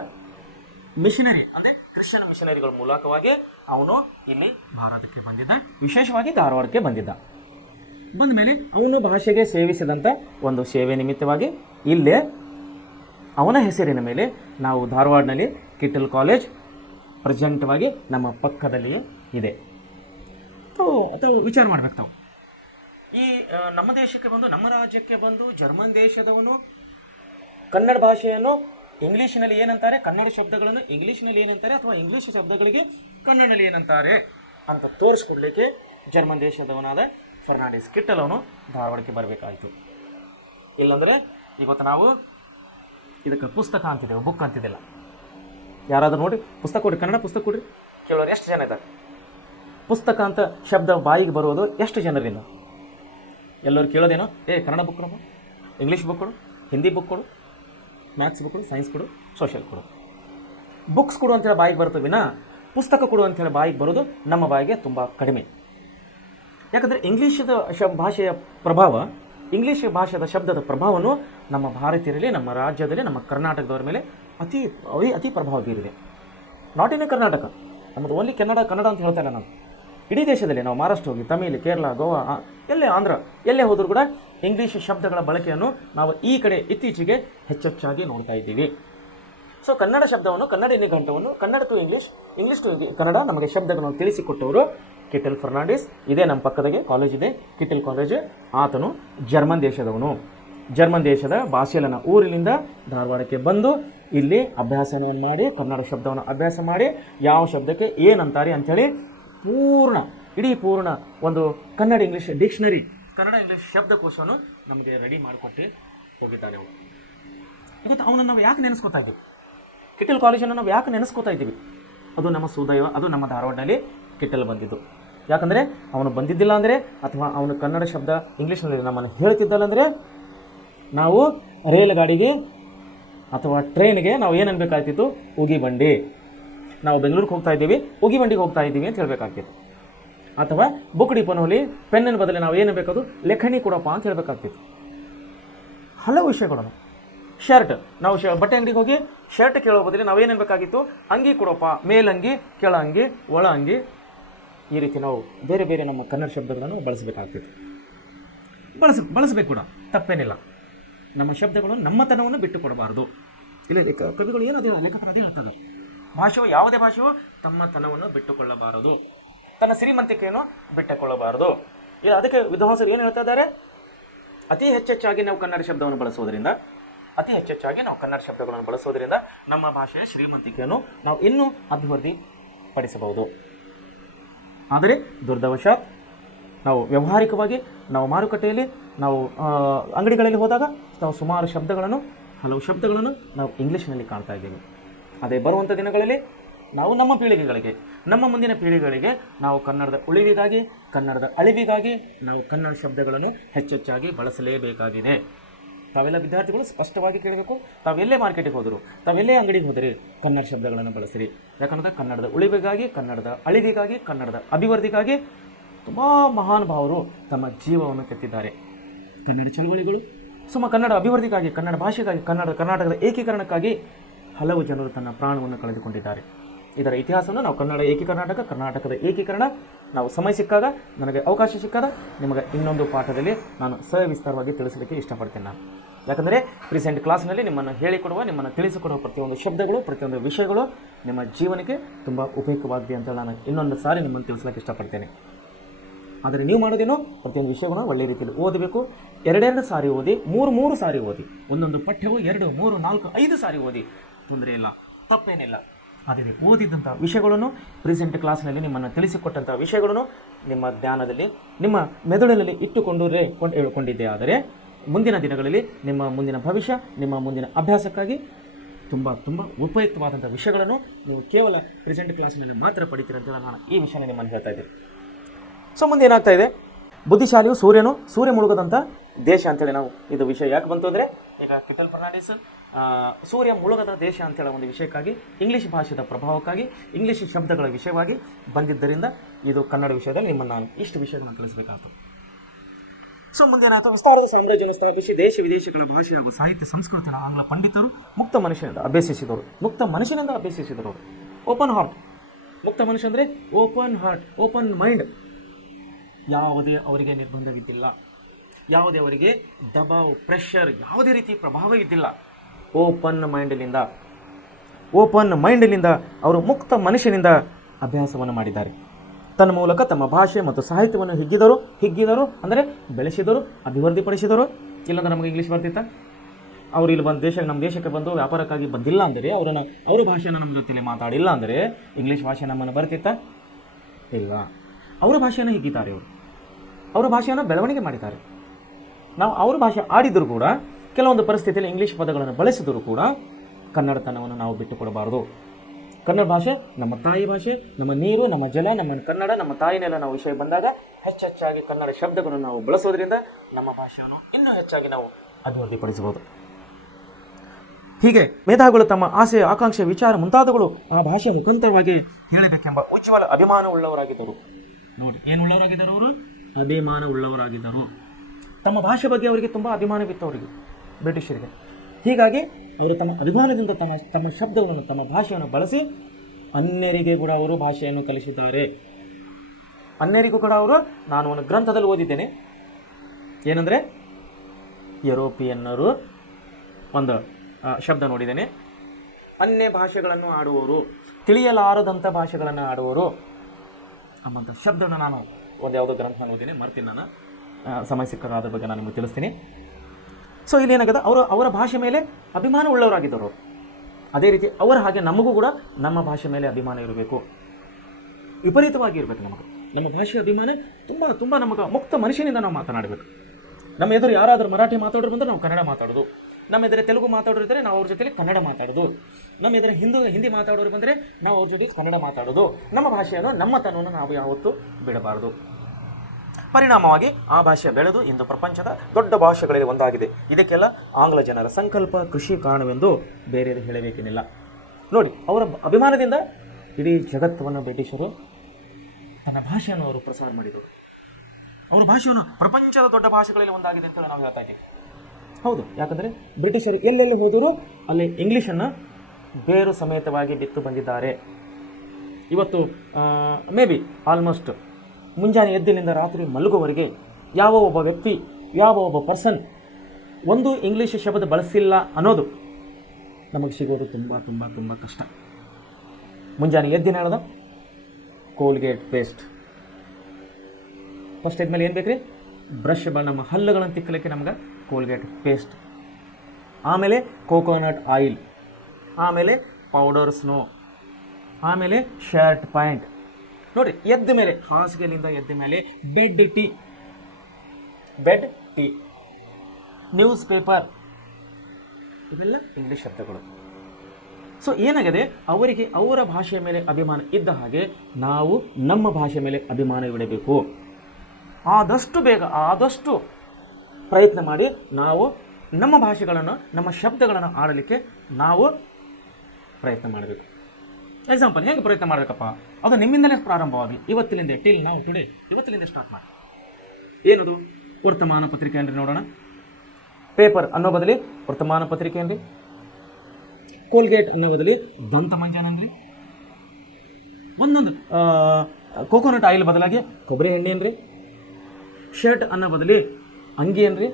ಮಿಷನರಿ ಅಂದರೆ ಕ್ರಿಶ್ಚಿಯನ್ ಮಿಷನರಿಗಳ ಮೂಲಕವಾಗಿ ಅವನು ಇಲ್ಲಿ ಭಾರತಕ್ಕೆ ಬಂದಿದ್ದ, ವಿಶೇಷವಾಗಿ ಧಾರವಾಡಕ್ಕೆ ಬಂದಿದ್ದ. ಬಂದ ಮೇಲೆ ಅವನು ಭಾಷೆಗೆ ಸೇವಿಸಿದಂಥ ಒಂದು ಸೇವೆ ನಿಮಿತ್ತವಾಗಿ ಇಲ್ಲೇ ಅವನ ಹೆಸರಿನ ಮೇಲೆ ನಾವು ಧಾರವಾಡನಲ್ಲಿ ಕಿಟ್ಟಲ್ ಕಾಲೇಜ್ ಪ್ರೆಸೆಂಟ್ವಾಗಿ ನಮ್ಮ ಪಕ್ಕದಲ್ಲಿಯೇ ಇದೆ. ತಾವು ವಿಚಾರ ಮಾಡ್ಬೇಕು. ತಾವು ಈ ನಮ್ಮ ದೇಶಕ್ಕೆ ಬಂದು, ನಮ್ಮ ರಾಜ್ಯಕ್ಕೆ ಬಂದು ಜರ್ಮನ್ ದೇಶದವನು ಕನ್ನಡ ಭಾಷೆಯನ್ನು ಇಂಗ್ಲೀಷ್ನಲ್ಲಿ ಏನಂತಾರೆ, ಕನ್ನಡ ಶಬ್ದಗಳನ್ನು ಇಂಗ್ಲೀಷ್ನಲ್ಲಿ ಏನಂತಾರೆ, ಅಥವಾ ಇಂಗ್ಲೀಷ್ ಶಬ್ದಗಳಿಗೆ ಕನ್ನಡದಲ್ಲಿ ಏನಂತಾರೆ ಅಂತ ತೋರಿಸ್ಕೊಡ್ಲಿಕ್ಕೆ ಜರ್ಮನ್ ದೇಶದವನಾದ ಫರ್ನಾಂಡಿಸ್ ಕಿಟ್ಟಲ್ ಅವನು ಧಾರವಾಡಕ್ಕೆ ಬರಬೇಕಾಯಿತು. ಇಲ್ಲಾಂದರೆ ಇವತ್ತು ನಾವು ಇದಕ್ಕೆ ಪುಸ್ತಕ ಅಂತಿದ್ದೇವೆ, ಬುಕ್ ಅಂತಿದ್ದಿಲ್ಲ. ಯಾರಾದರೂ ನೋಡಿ ಪುಸ್ತಕ ಕೊಡ್ರಿ, ಕನ್ನಡ ಪುಸ್ತಕ ಕೊಡ್ರಿ ಕೇಳೋರು ಎಷ್ಟು ಜನ ಇದ್ದಾರೆ? ಪುಸ್ತಕ ಅಂತ ಶಬ್ದ ಬಾಯಿಗೆ ಬರೋದು ಎಷ್ಟು ಜನರಿಂದ? ಎಲ್ಲರೂ ಕೇಳೋದೇನೋ, ಕನ್ನಡ ಬುಕ್ ಕೊಡು, ಇಂಗ್ಲೀಷ್ ಬುಕ್ ಕೊಡು, ಹಿಂದಿ ಬುಕ್ ಕೊಡು, ಮ್ಯಾಥ್ಸ್ ಬುಕ್ ಕೊಡು, ಸೈನ್ಸ್ ಕೊಡು, ಸೋಷಿಯಲ್ ಕೊಡು. ಬುಕ್ಸ್ ಕೊಡು ಅಂತೇಳಿ ಬಾಯಿಗೆ ಬರ್ತವೆ ವಿನಾ ಪುಸ್ತಕ ಕೊಡು ಅಂತೇಳಿ ಬಾಯಿಗೆ ಬರೋದು ನಮ್ಮ ಬಾಯಿಗೆ ತುಂಬ ಕಡಿಮೆ. ಯಾಕಂದರೆ ಇಂಗ್ಲೀಷದ ಭಾಷೆಯ ಪ್ರಭಾವ, ಇಂಗ್ಲೀಷ್ ಭಾಷೆಯ ಶಬ್ದದ ಪ್ರಭಾವನು ನಮ್ಮ ಭಾರತೀಯರಲ್ಲಿ, ನಮ್ಮ ರಾಜ್ಯದಲ್ಲಿ, ನಮ್ಮ ಕರ್ನಾಟಕದವರ ಮೇಲೆ ಅತಿ ಪ್ರಭಾವ ಬೀರಿದೆ. ನಾಟ್ ಇನ್ ಎ ಕರ್ನಾಟಕ, ನಮ್ಮದು ಓನ್ಲಿ ಕನ್ನಡ ಅಂತ ಹೇಳ್ತಾ ಇಲ್ಲ ನಾನು. ಇಡೀ ದೇಶದಲ್ಲಿ ನಾವು ಮಹಾರಾಷ್ಟ್ರ ಹೋಗಿ, ತಮಿಳು, ಕೇರಳ, ಗೋವಾ, ಎಲ್ಲೇ ಆಂಧ್ರ, ಎಲ್ಲೇ ಹೋದರೂ ಕೂಡ ಇಂಗ್ಲೀಷ್ ಶಬ್ದಗಳ ಬಳಕೆಯನ್ನು ನಾವು ಈ ಕಡೆ ಇತ್ತೀಚೆಗೆ ಹೆಚ್ಚೆಚ್ಚಾಗಿ ನೋಡ್ತಾ ಇದ್ದೀವಿ. ಸೊ ಕನ್ನಡ ಶಬ್ದವನ್ನು, ಕನ್ನಡ ನಿಘಂಟವನ್ನು, Kannada to English, English to Kannada ನಮಗೆ ಶಬ್ದಗಳನ್ನು ತಿಳಿಸಿಕೊಟ್ಟವರು ಕಿಟ್ಟಲ್ ಫರ್ನಾಂಡಿಸ್. ಇದೇ ನಮ್ಮ ಪಕ್ಕದಾಗೆ ಕಾಲೇಜ್ ಇದೆ, ಕಿಟ್ಟಲ್ ಕಾಲೇಜ್. ಆತನು ಜರ್ಮನ್ ದೇಶದವನು. ಜರ್ಮನ್ ದೇಶದ ಬಾಷೆಲನ ಊರಿನಿಂದ ಧಾರವಾಡಕ್ಕೆ ಬಂದು ಇಲ್ಲಿ ಅಭ್ಯಾಸವನ್ನು ಮಾಡಿ, ಕನ್ನಡ ಶಬ್ದವನ್ನು ಅಭ್ಯಾಸ ಮಾಡಿ, ಯಾವ ಶಬ್ದಕ್ಕೆ ಏನಂತಾರೆ ಅಂಥೇಳಿ ಇಡೀ ಪೂರ್ಣ ಒಂದು Kannada English dictionary, Kannada English ಶಬ್ದಕೋಶವನ್ನು ನಮಗೆ ರೆಡಿ ಮಾಡಿಕೊಟ್ಟು ಹೋಗಿದ್ದಾನೆ. ಇವತ್ತು ಅವನನ್ನು ನಾವು ಯಾಕೆ ನೆನೆಸ್ಕೋತಾ ಇದ್ದೀವಿ? ಕಿಟ್ಟಲ್ ಕಾಲೇಜನ್ನು ನಾವು ಯಾಕೆ ನೆನೆಸ್ಕೋತಾ ಇದ್ದೀವಿ? ಅದು ನಮ್ಮ ಸುದೈವ, ಅದು ನಮ್ಮ ಧಾರವಾಡನಲ್ಲಿ ಕಿಟ್ಟಲ್ ಬಂದಿದ್ದು. ಯಾಕಂದರೆ ಅವನು ಬಂದಿದ್ದಿಲ್ಲ ಅಂದರೆ, ಅಥವಾ ಅವನು ಕನ್ನಡ ಶಬ್ದ ಇಂಗ್ಲೀಷ್ನಲ್ಲಿ ನಮ್ಮನ್ನು ಹೇಳ್ತಿದ್ದಲ್ಲ ಅಂದರೆ, ನಾವು ರೈಲು ಗಾಡಿಗೆ ಅಥವಾ ಟ್ರೈನ್ಗೆ ನಾವು ಏನು ಅನ್ಬೇಕಾಗ್ತಿತ್ತು? ಉಗಿ ಬಂಡಿ. ನಾವು ಬೆಂಗಳೂರಿಗೆ ಹೋಗ್ತಾ ಇದ್ದೀವಿ, ಉಗಿ ಬಂಡಿಗೆ ಹೋಗ್ತಾ ಇದ್ದೀವಿ ಅಂತ ಹೇಳಬೇಕಾಗ್ತಿತ್ತು. ಅಥವಾ ಬುಕ್ ಡಿಪೋನಲ್ಲಿ ಪೆನ್ನಿನ ಬದಲು ನಾವು ಏನು ಬೇಕದು ಲೇಖನಿ ಕೊಡಪ್ಪ ಅಂತ ಹೇಳಬೇಕಾಗ್ತಿತ್ತು. ಹಲವು ವಿಷಯಗಳನ್ನು. ಶರ್ಟ್, ನಾವು ಬಟ್ಟೆ ಅಂಗಡಿಗೆ ಹೋಗಿ ಶರ್ಟ್ ಕೇಳೋ ಬದಲು ನಾವು ಏನು ಬೇಕಾಗಿತ್ತು? ಅಂಗಿ ಕೊಡಪ್ಪ, ಮೇಲಂಗಿ, ಕೆಳ ಅಂಗಿ, ಒಳ ಅಂಗಿ. ಈ ರೀತಿ ನಾವು ಬೇರೆ ಬೇರೆ ನಮ್ಮ ಕನ್ನಡ ಶಬ್ದಗಳನ್ನು ಬಳಸಬೇಕಾಗ್ತಿತ್ತು. ಬಳಸಬೇಕು ಕೂಡ, ತಪ್ಪೇನಿಲ್ಲ. ನಮ್ಮ ಶಬ್ದಗಳು ನಮ್ಮತನವನ್ನು ಬಿಟ್ಟು ಕೊಡಬಾರದು. ಇಲ್ಲ, ಕವಿಗಳು ಏನದು ಲೇಖಕರು ಅದೇ ಹೇಳ್ತಾರೆ, ಭಾಷೆಯು, ಯಾವುದೇ ಭಾಷೆಯು ತಮ್ಮತನವನ್ನು ಬಿಟ್ಟುಕೊಳ್ಳಬಾರದು, ತನ್ನ ಶ್ರೀಮಂತಿಕೆಯನ್ನು ಬಿಟ್ಟುಕೊಳ್ಳಬಾರದು. ಇದು ಅದಕ್ಕೆ ವಿದ್ವಾಂಸರು ಏನು ಹೇಳ್ತಾ ಇದ್ದಾರೆ? ಅತಿ ಹೆಚ್ಚೆಚ್ಚಾಗಿ ನಾವು ಕನ್ನಡ ಶಬ್ದವನ್ನು ಬಳಸೋದ್ರಿಂದ ನಮ್ಮ ಭಾಷೆಯ ಶ್ರೀಮಂತಿಕೆಯನ್ನು ನಾವು ಇನ್ನೂ ಅಭಿವೃದ್ಧಿ ಪಡಿಸಬಹುದು. ಆದರೆ ದುರ್ದವಶಾತ್ ನಾವು ವ್ಯಾವಹಾರಿಕವಾಗಿ ನಾವು ಮಾರುಕಟ್ಟೆಯಲ್ಲಿ ನಾವು ಅಂಗಡಿಗಳಲ್ಲಿ ಹೋದಾಗ ನಾವು ಹಲವು ಶಬ್ದಗಳನ್ನು ನಾವು ಇಂಗ್ಲೀಷ್ನಲ್ಲಿ ಕಾಣ್ತಾ ಇದ್ದೇವೆ. ಅದೇ ಬರುವಂಥ ದಿನಗಳಲ್ಲಿ ನಾವು ನಮ್ಮ ಪೀಳಿಗೆಗಳಿಗೆ, ನಮ್ಮ ಮುಂದಿನ ಪೀಳಿಗೆಗಳಿಗೆ ನಾವು ಕನ್ನಡದ ಉಳಿವಿಗಾಗಿ, ಕನ್ನಡದ ಅಳಿವಿಗಾಗಿ ನಾವು ಕನ್ನಡ ಶಬ್ದಗಳನ್ನು ಹೆಚ್ಚೆಚ್ಚಾಗಿ ಬಳಸಲೇಬೇಕಾಗಿದೆ. ತಾವೆಲ್ಲ ವಿದ್ಯಾರ್ಥಿಗಳು ಸ್ಪಷ್ಟವಾಗಿ ಕೇಳಬೇಕು. ತಾವೆಲ್ಲೇ ಮಾರ್ಕೆಟಿಗೆ ಹೋದರು, ತಾವೆಲ್ಲೇ ಅಂಗಡಿಗೆ ಹೋದರೆ ಕನ್ನಡ ಶಬ್ದಗಳನ್ನು ಬಳಸಿರಿ. ಯಾಕಂದರೆ ಕನ್ನಡದ ಉಳಿವಿಗಾಗಿ, ಕನ್ನಡದ ಅಳಿವಿಗಾಗಿ, ಕನ್ನಡದ ಅಭಿವೃದ್ಧಿಗಾಗಿ ತುಂಬ ಮಹಾನುಭಾವರು ತಮ್ಮ ಜೀವವನ್ನು ಕೆತ್ತಿದ್ದಾರೆ. ಕನ್ನಡ ಚಳವಳಿಗಳು, ಕನ್ನಡ ಅಭಿವೃದ್ಧಿಗಾಗಿ, ಕನ್ನಡ ಭಾಷೆಗಾಗಿ, ಕರ್ನಾಟಕದ ಏಕೀಕರಣಕ್ಕಾಗಿ ಹಲವು ಜನರು ತನ್ನ ಪ್ರಾಣವನ್ನು ಕಳೆದುಕೊಂಡಿದ್ದಾರೆ. ಇದರ ಇತಿಹಾಸವನ್ನು ನಾವು ಕರ್ನಾಟಕದ ಏಕೀಕರಣ ನಾವು ಸಮಯ ಸಿಕ್ಕಾಗ, ನನಗೆ ಅವಕಾಶ ಸಿಕ್ಕಾಗ ನಿಮಗೆ ಇನ್ನೊಂದು ಪಾಠದಲ್ಲಿ ನಾನು ಸವಿಸ್ತಾರವಾಗಿ ತಿಳಿಸಲಿಕ್ಕೆ ಇಷ್ಟಪಡ್ತೇನೆ ನಾನು. ಯಾಕಂದರೆ ಪ್ರೆಸೆಂಟ್ ಕ್ಲಾಸ್ನಲ್ಲಿ ನಿಮ್ಮನ್ನು ತಿಳಿಸಿಕೊಡುವ ಪ್ರತಿಯೊಂದು ಶಬ್ದಗಳು, ಪ್ರತಿಯೊಂದು ವಿಷಯಗಳು ನಿಮ್ಮ ಜೀವನಕ್ಕೆ ತುಂಬ ಉಪಯುಕ್ತವಾಗಿದೆ ಅಂತ ನಾನು ಇನ್ನೊಂದು ಸಾರಿ ನಿಮ್ಮನ್ನು ತಿಳಿಸ್ಲಿಕ್ಕೆ ಇಷ್ಟಪಡ್ತೇನೆ. ಆದರೆ ನೀವು ಮಾಡೋದೇನೋ ಪ್ರತಿಯೊಂದು ವಿಷಯಗಳನ್ನು ಒಳ್ಳೆಯ ರೀತಿಯಲ್ಲಿ ಓದಬೇಕು. 2 ಸಾರಿ ಓದಿ, 3 ಸಾರಿ ಓದಿ. ಒಂದೊಂದು ಪಠ್ಯವು 2, 3, 4, 5 ಸಾರಿ ಓದಿ, ತೊಂದರೆ ಇಲ್ಲ, ತಪ್ಪೇನಿಲ್ಲ. ಅದೇ ಓದಿದಂಥ ವಿಷಯಗಳನ್ನು, ಪ್ರೆಸೆಂಟ್ ಕ್ಲಾಸ್ನಲ್ಲಿ ನಿಮ್ಮನ್ನು ತಿಳಿಸಿಕೊಟ್ಟಂಥ ವಿಷಯಗಳನ್ನು ನಿಮ್ಮ ಜ್ಞಾನದಲ್ಲಿ, ನಿಮ್ಮ ಮೆದುಳಿನಲ್ಲಿ ಹೇಳ್ಕೊಂಡಿದ್ದೆ ಆದರೆ ಮುಂದಿನ ದಿನಗಳಲ್ಲಿ ನಿಮ್ಮ ಮುಂದಿನ ಭವಿಷ್ಯ, ನಿಮ್ಮ ಮುಂದಿನ ಅಭ್ಯಾಸಕ್ಕಾಗಿ ತುಂಬ ಉಪಯುಕ್ತವಾದಂಥ ವಿಷಯಗಳನ್ನು ನೀವು ಕೇವಲ ಪ್ರೆಸೆಂಟ್ ಕ್ಲಾಸಿನಲ್ಲಿ ಮಾತ್ರ ಪಡಿತೀರಂತ ನಾನು ಈ ವಿಷಯನ ನಿಮ್ಮನ್ನು ಹೇಳ್ತಾ ಇದ್ದೀನಿ. ಮುಂದೆ ಏನಾಗ್ತಾ ಇದೆ, ಬುದ್ಧಿಶಾಲಿಯು ಸೂರ್ಯ ಮುಳುಗದಂಥ ದೇಶ ಅಂತೇಳಿ ನಾವು ಇದು ವಿಷಯ ಯಾಕೆ ಬಂತು ಅಂದರೆ, ಈಗ ಕಿಟಲ್ ಫರ್ನಾಂಡಿಸ್ ಸೂರ್ಯ ಮುಳುಗದ ದೇಶ ಅಂತೇಳೋ ಒಂದು ವಿಷಯಕ್ಕಾಗಿ, ಇಂಗ್ಲೀಷ್ ಭಾಷೆಯ ಪ್ರಭಾವಕ್ಕಾಗಿ, ಇಂಗ್ಲೀಷ್ ಶಬ್ದಗಳ ವಿಷಯವಾಗಿ ಬಂದಿದ್ದರಿಂದ ಇದು ಕನ್ನಡ ವಿಷಯದಲ್ಲಿ ನಿಮ್ಮನ್ನು ನಾನು ಇಷ್ಟು ವಿಷಯಗಳನ್ನು ತಿಳಿಸಬೇಕಾಯ್ತು. ಮುಂದೇನಾಯ್ತು, ವಿಸ್ತಾರದ ಸಾಮ್ರಾಜ್ಯವನ್ನು ಸ್ಥಾಪಿಸಿ ದೇಶ ವಿದೇಶಗಳ ಭಾಷೆ ಹಾಗೂ ಸಾಹಿತ್ಯ ಸಂಸ್ಕೃತಿಯನ್ನು ಆಂಗ್ಲ ಪಂಡಿತರು ಮುಕ್ತ ಮನುಷ್ಯನಿಂದ ಅಭ್ಯಸಿಸಿದರು. ಓಪನ್ ಹಾರ್ಟ್, ಮುಕ್ತ ಮನುಷ್ಯ ಅಂದರೆ ಓಪನ್ ಹಾರ್ಟ್, ಓಪನ್ ಮೈಂಡ್. ಯಾವುದೇ ಅವರಿಗೆ ನಿರ್ಬಂಧವಿದ್ದಿಲ್ಲ, ಯಾವುದೇ ಅವರಿಗೆ ದಬಾವ್, ಪ್ರೆಷರ್, ಯಾವುದೇ ರೀತಿ ಪ್ರಭಾವ ಇದ್ದಿಲ್ಲ. ಓಪನ್ ಮೈಂಡಿನಿಂದ ಅವರು ಮುಕ್ತ ಮನುಷ್ಯನಿಂದ ಅಭ್ಯಾಸವನ್ನು ಮಾಡಿದ್ದಾರೆ. ತನ್ನ ಮೂಲಕ ತಮ್ಮ ಭಾಷೆ ಮತ್ತು ಸಾಹಿತ್ಯವನ್ನು ಹಿಗ್ಗಿದರು ಅಂದರೆ ಬೆಳೆಸಿದರು, ಅಭಿವೃದ್ಧಿಪಡಿಸಿದರು. ಇಲ್ಲಾಂದ್ರೆ ನಮಗೆ ಇಂಗ್ಲೀಷ್ ಬರ್ತಿತ್ತ? ಅವರು ಇಲ್ಲಿ ನಮ್ಮ ದೇಶಕ್ಕೆ ಬಂದು ವ್ಯಾಪಾರಕ್ಕಾಗಿ ಬಂದಿಲ್ಲ ಅಂದರೆ, ಅವರ ಭಾಷೆಯನ್ನು ನಮ್ಮ ಜೊತೆಯಲ್ಲಿ ಮಾತಾಡಿಲ್ಲ ಅಂದರೆ ಇಂಗ್ಲೀಷ್ ಭಾಷೆ ನಮ್ಮನ್ನು ಬರ್ತಿತ್ತ? ಇಲ್ಲ. ಅವರ ಭಾಷೆಯನ್ನು ಹಿಗ್ಗಿದ್ದಾರೆ, ಅವರ ಭಾಷೆಯನ್ನು ಬೆಳವಣಿಗೆ ಮಾಡಿದ್ದಾರೆ. ನಾವು ಅವ್ರ ಭಾಷೆ ಆಡಿದರೂ ಕೂಡ, ಕೆಲವೊಂದು ಪರಿಸ್ಥಿತಿಯಲ್ಲಿ ಇಂಗ್ಲೀಷ್ ಪದಗಳನ್ನು ಬಳಸಿದರೂ ಕೂಡ ಕನ್ನಡತನವನ್ನು ನಾವು ಬಿಟ್ಟು ಕೊಡಬಾರದು. ಕನ್ನಡ ಭಾಷೆ ನಮ್ಮ ತಾಯಿ ಭಾಷೆ, ನಮ್ಮ ನೀರು, ನಮ್ಮ ಜಲ, ನಮ್ಮ ಕನ್ನಡ, ನಮ್ಮ ತಾಯಿನೆಲ್ಲ ನಾವು ವಿಷಯ ಬಂದಾಗ ಹೆಚ್ಚೆಚ್ಚಾಗಿ ಕನ್ನಡ ಶಬ್ದಗಳನ್ನು ನಾವು ಬಳಸೋದ್ರಿಂದ ನಮ್ಮ ಭಾಷೆಯನ್ನು ಇನ್ನೂ ಹೆಚ್ಚಾಗಿ ನಾವು ಅಭಿವೃದ್ಧಿಪಡಿಸಬಹುದು. ಹೀಗೆ ಮೇಧಾವಿಗಳು ತಮ್ಮ ಆಸೆ, ಆಕಾಂಕ್ಷೆ, ವಿಚಾರ ಮುಂತಾದವುಗಳು ಆ ಭಾಷೆಯ ಮುಖಾಂತರವಾಗಿ ಹೇಳಬೇಕೆಂಬ ಉಜ್ವಲ ಅಭಿಮಾನವುಳ್ಳವರಾಗಿದ್ದರು. ನೋಡಿ, ಏನುಳ್ಳವರಾಗಿದ್ದರು ಅವರು? ಅಭಿಮಾನವುಳ್ಳವರಾಗಿದ್ದರು. ತಮ್ಮ ಭಾಷೆ ಬಗ್ಗೆ ಅವರಿಗೆ ತುಂಬ ಅಭಿಮಾನವಿತ್ತು, ಅವರಿಗೆ ಬ್ರಿಟಿಷರಿಗೆ. ಹೀಗಾಗಿ ಅವರು ತಮ್ಮ ಅಭಿಮಾನದಿಂದ ತಮ್ಮ ಶಬ್ದಗಳನ್ನು, ತಮ್ಮ ಭಾಷೆಯನ್ನು ಬಳಸಿ ಅನ್ಯರಿಗೆ ಕೂಡ ಅವರು ಭಾಷೆಯನ್ನು ಕಲಿಸಿದ್ದಾರೆ. ಅನ್ಯರಿಗೂ ಕೂಡ ಅವರು, ನಾನು ಒಂದು ಗ್ರಂಥದಲ್ಲಿ ಓದಿದ್ದೇನೆ, ಏನಂದರೆ ಯುರೋಪಿಯನ್ನರು ಒಂದು ಶಬ್ದ ನೋಡಿದ್ದೇನೆ, ಅನ್ಯ ಭಾಷೆಗಳನ್ನು ಆಡುವವರು, ತಿಳಿಯಲಾರದಂಥ ಭಾಷೆಗಳನ್ನು ಆಡುವವರು ಅಂಬಂಥ ಶಬ್ದವನ್ನು ನಾನು ಒಂದು ಯಾವುದೋ ಗ್ರಂಥ ಓದಿದ್ದೀನಿ, ಮರ್ತೀನಿ ನಾನು, ಸಮಯ ಸಿಕ್ಕಾಗ ಅದ್ರ ಬಗ್ಗೆ ನಾನು ನಿಮಗೆ ತಿಳಿಸ್ತೀನಿ. ಇಲ್ಲಿ ಏನಾಗದ, ಅವರ ಭಾಷೆ ಮೇಲೆ ಅಭಿಮಾನ ಉಳ್ಳವರಾಗಿದ್ದರು. ಅದೇ ರೀತಿ ಅವರ ಹಾಗೆ ನಮಗೂ ಕೂಡ ನಮ್ಮ ಭಾಷೆ ಮೇಲೆ ಅಭಿಮಾನ ಇರಬೇಕು, ವಿಪರೀತವಾಗಿ ಇರಬೇಕು. ನಮ್ಮ ಭಾಷೆಯ ಅಭಿಮಾನ ತುಂಬ ನಮಗೆ ಮುಕ್ತ ಮನುಷ್ಯನಿಂದ ನಾವು ಮಾತನಾಡಬೇಕು. ನಮ್ಮ ಎದುರು ಯಾರಾದರೂ ಮರಾಠಿ ಮಾತಾಡೋರು ಬಂದರೆ ನಾವು ಕನ್ನಡ ಮಾತಾಡೋದು, ನಮ್ಮ ಎದುರು ತೆಲುಗು ಮಾತಾಡೋರು ಇದ್ದರೆ ನಾವು ಅವ್ರ ಜೊತೆಲಿ ಕನ್ನಡ ಮಾತಾಡೋದು, ನಮ್ಮ ಎದುರು ಹಿಂದಿ ಮಾತಾಡೋರು ಬಂದರೆ ನಾವು ಅವ್ರ ಜೊತೆ ಕನ್ನಡ ಮಾತಾಡೋದು. ನಮ್ಮ ಭಾಷೆಯನ್ನು, ನಮ್ಮ ತನವನ್ನು ನಾವು ಯಾವತ್ತೂ ಬಿಡಬಾರದು. ಪರಿಣಾಮವಾಗಿ ಆ ಭಾಷೆ ಬೆಳೆದು ಇಂದು ಪ್ರಪಂಚದ ದೊಡ್ಡ ಭಾಷೆಗಳಲ್ಲಿ ಒಂದಾಗಿದೆ. ಇದಕ್ಕೆಲ್ಲ ಆಂಗ್ಲ ಜನರ ಸಂಕಲ್ಪ, ಕೃಷಿ ಕಾರಣವೆಂದು ಬೇರೆ ಹೇಳಬೇಕೇನಿಲ್ಲ. ನೋಡಿ, ಅವರ ಅಭಿಮಾನದಿಂದ ಇಡೀ ಜಗತ್ತವನ್ನು ಬ್ರಿಟಿಷರು ತನ್ನ ಭಾಷೆಯನ್ನು ಅವರು ಪ್ರಸಾರ ಮಾಡಿದರು. ಅವರ ಭಾಷೆಯನ್ನು ಪ್ರಪಂಚದ ದೊಡ್ಡ ಭಾಷೆಗಳಲ್ಲಿ ಒಂದಾಗಿದೆ ಅಂತೇಳಿ ನಾವು ಹೇಳ್ತಾ ಇದ್ದೀವಿ. ಹೌದು, ಯಾಕಂದರೆ ಬ್ರಿಟಿಷರು ಎಲ್ಲೆಲ್ಲಿ ಹೋದರೂ ಅಲ್ಲಿ ಇಂಗ್ಲೀಷನ್ನು ಬೇರು ಸಮೇತವಾಗಿ ಬಿತ್ತು ಬಂದಿದ್ದಾರೆ. ಇವತ್ತು ಮೇ ಬಿ ಆಲ್ಮೋಸ್ಟ್ ಮುಂಜಾನೆ ಎದ್ದಿನಿಂದ ರಾತ್ರಿ ಮಲಗುವವರೆಗೆ ಯಾವ ಒಬ್ಬ ವ್ಯಕ್ತಿ, ಯಾವ ಒಬ್ಬ ಪರ್ಸನ್ ಒಂದು ಇಂಗ್ಲೀಷ್ ಶಬ್ದ ಬಳಸಿಲ್ಲ ಅನ್ನೋದು ನಮಗೆ ಸಿಗೋದು ತುಂಬ ಕಷ್ಟ. ಮುಂಜಾನೆ ಎದ್ದಿನ ಹೇಳ್ದ ಕೋಲ್ಗೇಟ್ ಪೇಸ್ಟ್, ಫಸ್ಟ್ ಇದ್ಮೇಲೆ ಏನು ಬೇಕ್ರಿ? ಬ್ರಷ್, ನಮ್ಮ ಹಲ್ಲುಗಳನ್ನು ತಿಕ್ಕಲಿಕ್ಕೆ ನಮ್ಗೆ ಕೋಲ್ಗೇಟ್ ಪೇಸ್ಟ್, ಆಮೇಲೆ ಕೋಕೋನಟ್ ಆಯಿಲ್, ಆಮೇಲೆ ಪೌಡರ್ ಸ್ನೋ, ಆಮೇಲೆ ಶರ್ಟ್ ಪ್ಯಾಂಟ್. ನೋಡಿ, ಎದ್ದ ಮೇಲೆ, ಹಾಸಿಗೆಲಿಂದ ಎದ್ದ ಮೇಲೆ ಬೆಡ್ ಟೀ, ನ್ಯೂಸ್ ಪೇಪರ್, ಇವೆಲ್ಲ ಇಂಗ್ಲೀಷ್ ಶಬ್ದಗಳು. ಏನಾಗಿದೆ, ಅವರಿಗೆ ಅವರ ಭಾಷೆಯ ಮೇಲೆ ಅಭಿಮಾನ ಇದ್ದ ಹಾಗೆ ನಾವು ನಮ್ಮ ಭಾಷೆ ಮೇಲೆ ಅಭಿಮಾನವಿಡಬೇಕು. ಆದಷ್ಟು ಬೇಗ, ಆದಷ್ಟು ಪ್ರಯತ್ನ ಮಾಡಿ ನಾವು ನಮ್ಮ ಭಾಷೆಗಳನ್ನು, ನಮ್ಮ ಶಬ್ದಗಳನ್ನು ಆಡಲಿಕ್ಕೆ ನಾವು ಪ್ರಯತ್ನ ಮಾಡಬೇಕು. ಎಕ್ಸಾಂಪಲ್ ಹೆಂಗೆ ಪ್ರಯತ್ನ ಮಾಡಬೇಕಪ್ಪ, ಅದು ನಿಮ್ಮಿಂದಲೇ ಪ್ರಾರಂಭವಾಗಲಿ. ಇವತ್ತಿನಿಂದ ಟಿಲ್ ನಾವು ಟುಡೇ, ಇವತ್ತಿನಿಂದ ಸ್ಟಾರ್ಟ್ ಮಾಡಿ. ಏನದು? ವರ್ತಮಾನ ಪತ್ರಿಕೆ ಏನ್ರಿ ನೋಡೋಣ. ಪೇಪರ್ ಅನ್ನೋ ಬದಲಿ ವರ್ತಮಾನ ಪತ್ರಿಕೆ ಏನ್ರಿ. ಕೋಲ್ಗೇಟ್ ಅನ್ನೋ ಬದಲಿ ದಂತ ಮಂಜಾನನ್ರಿ. ಒಂದೊಂದು ಕೋಕೋನಟ್ ಆಯಿಲ್ ಬದಲಾಗಿ ಕೊಬ್ಬರಿ ಎಣ್ಣೆ ಏನ್ರಿ. ಶರ್ಟ್ ಅನ್ನೋ ಬದಲಿ ಅಂಗಿ ಏನ್ರಿ.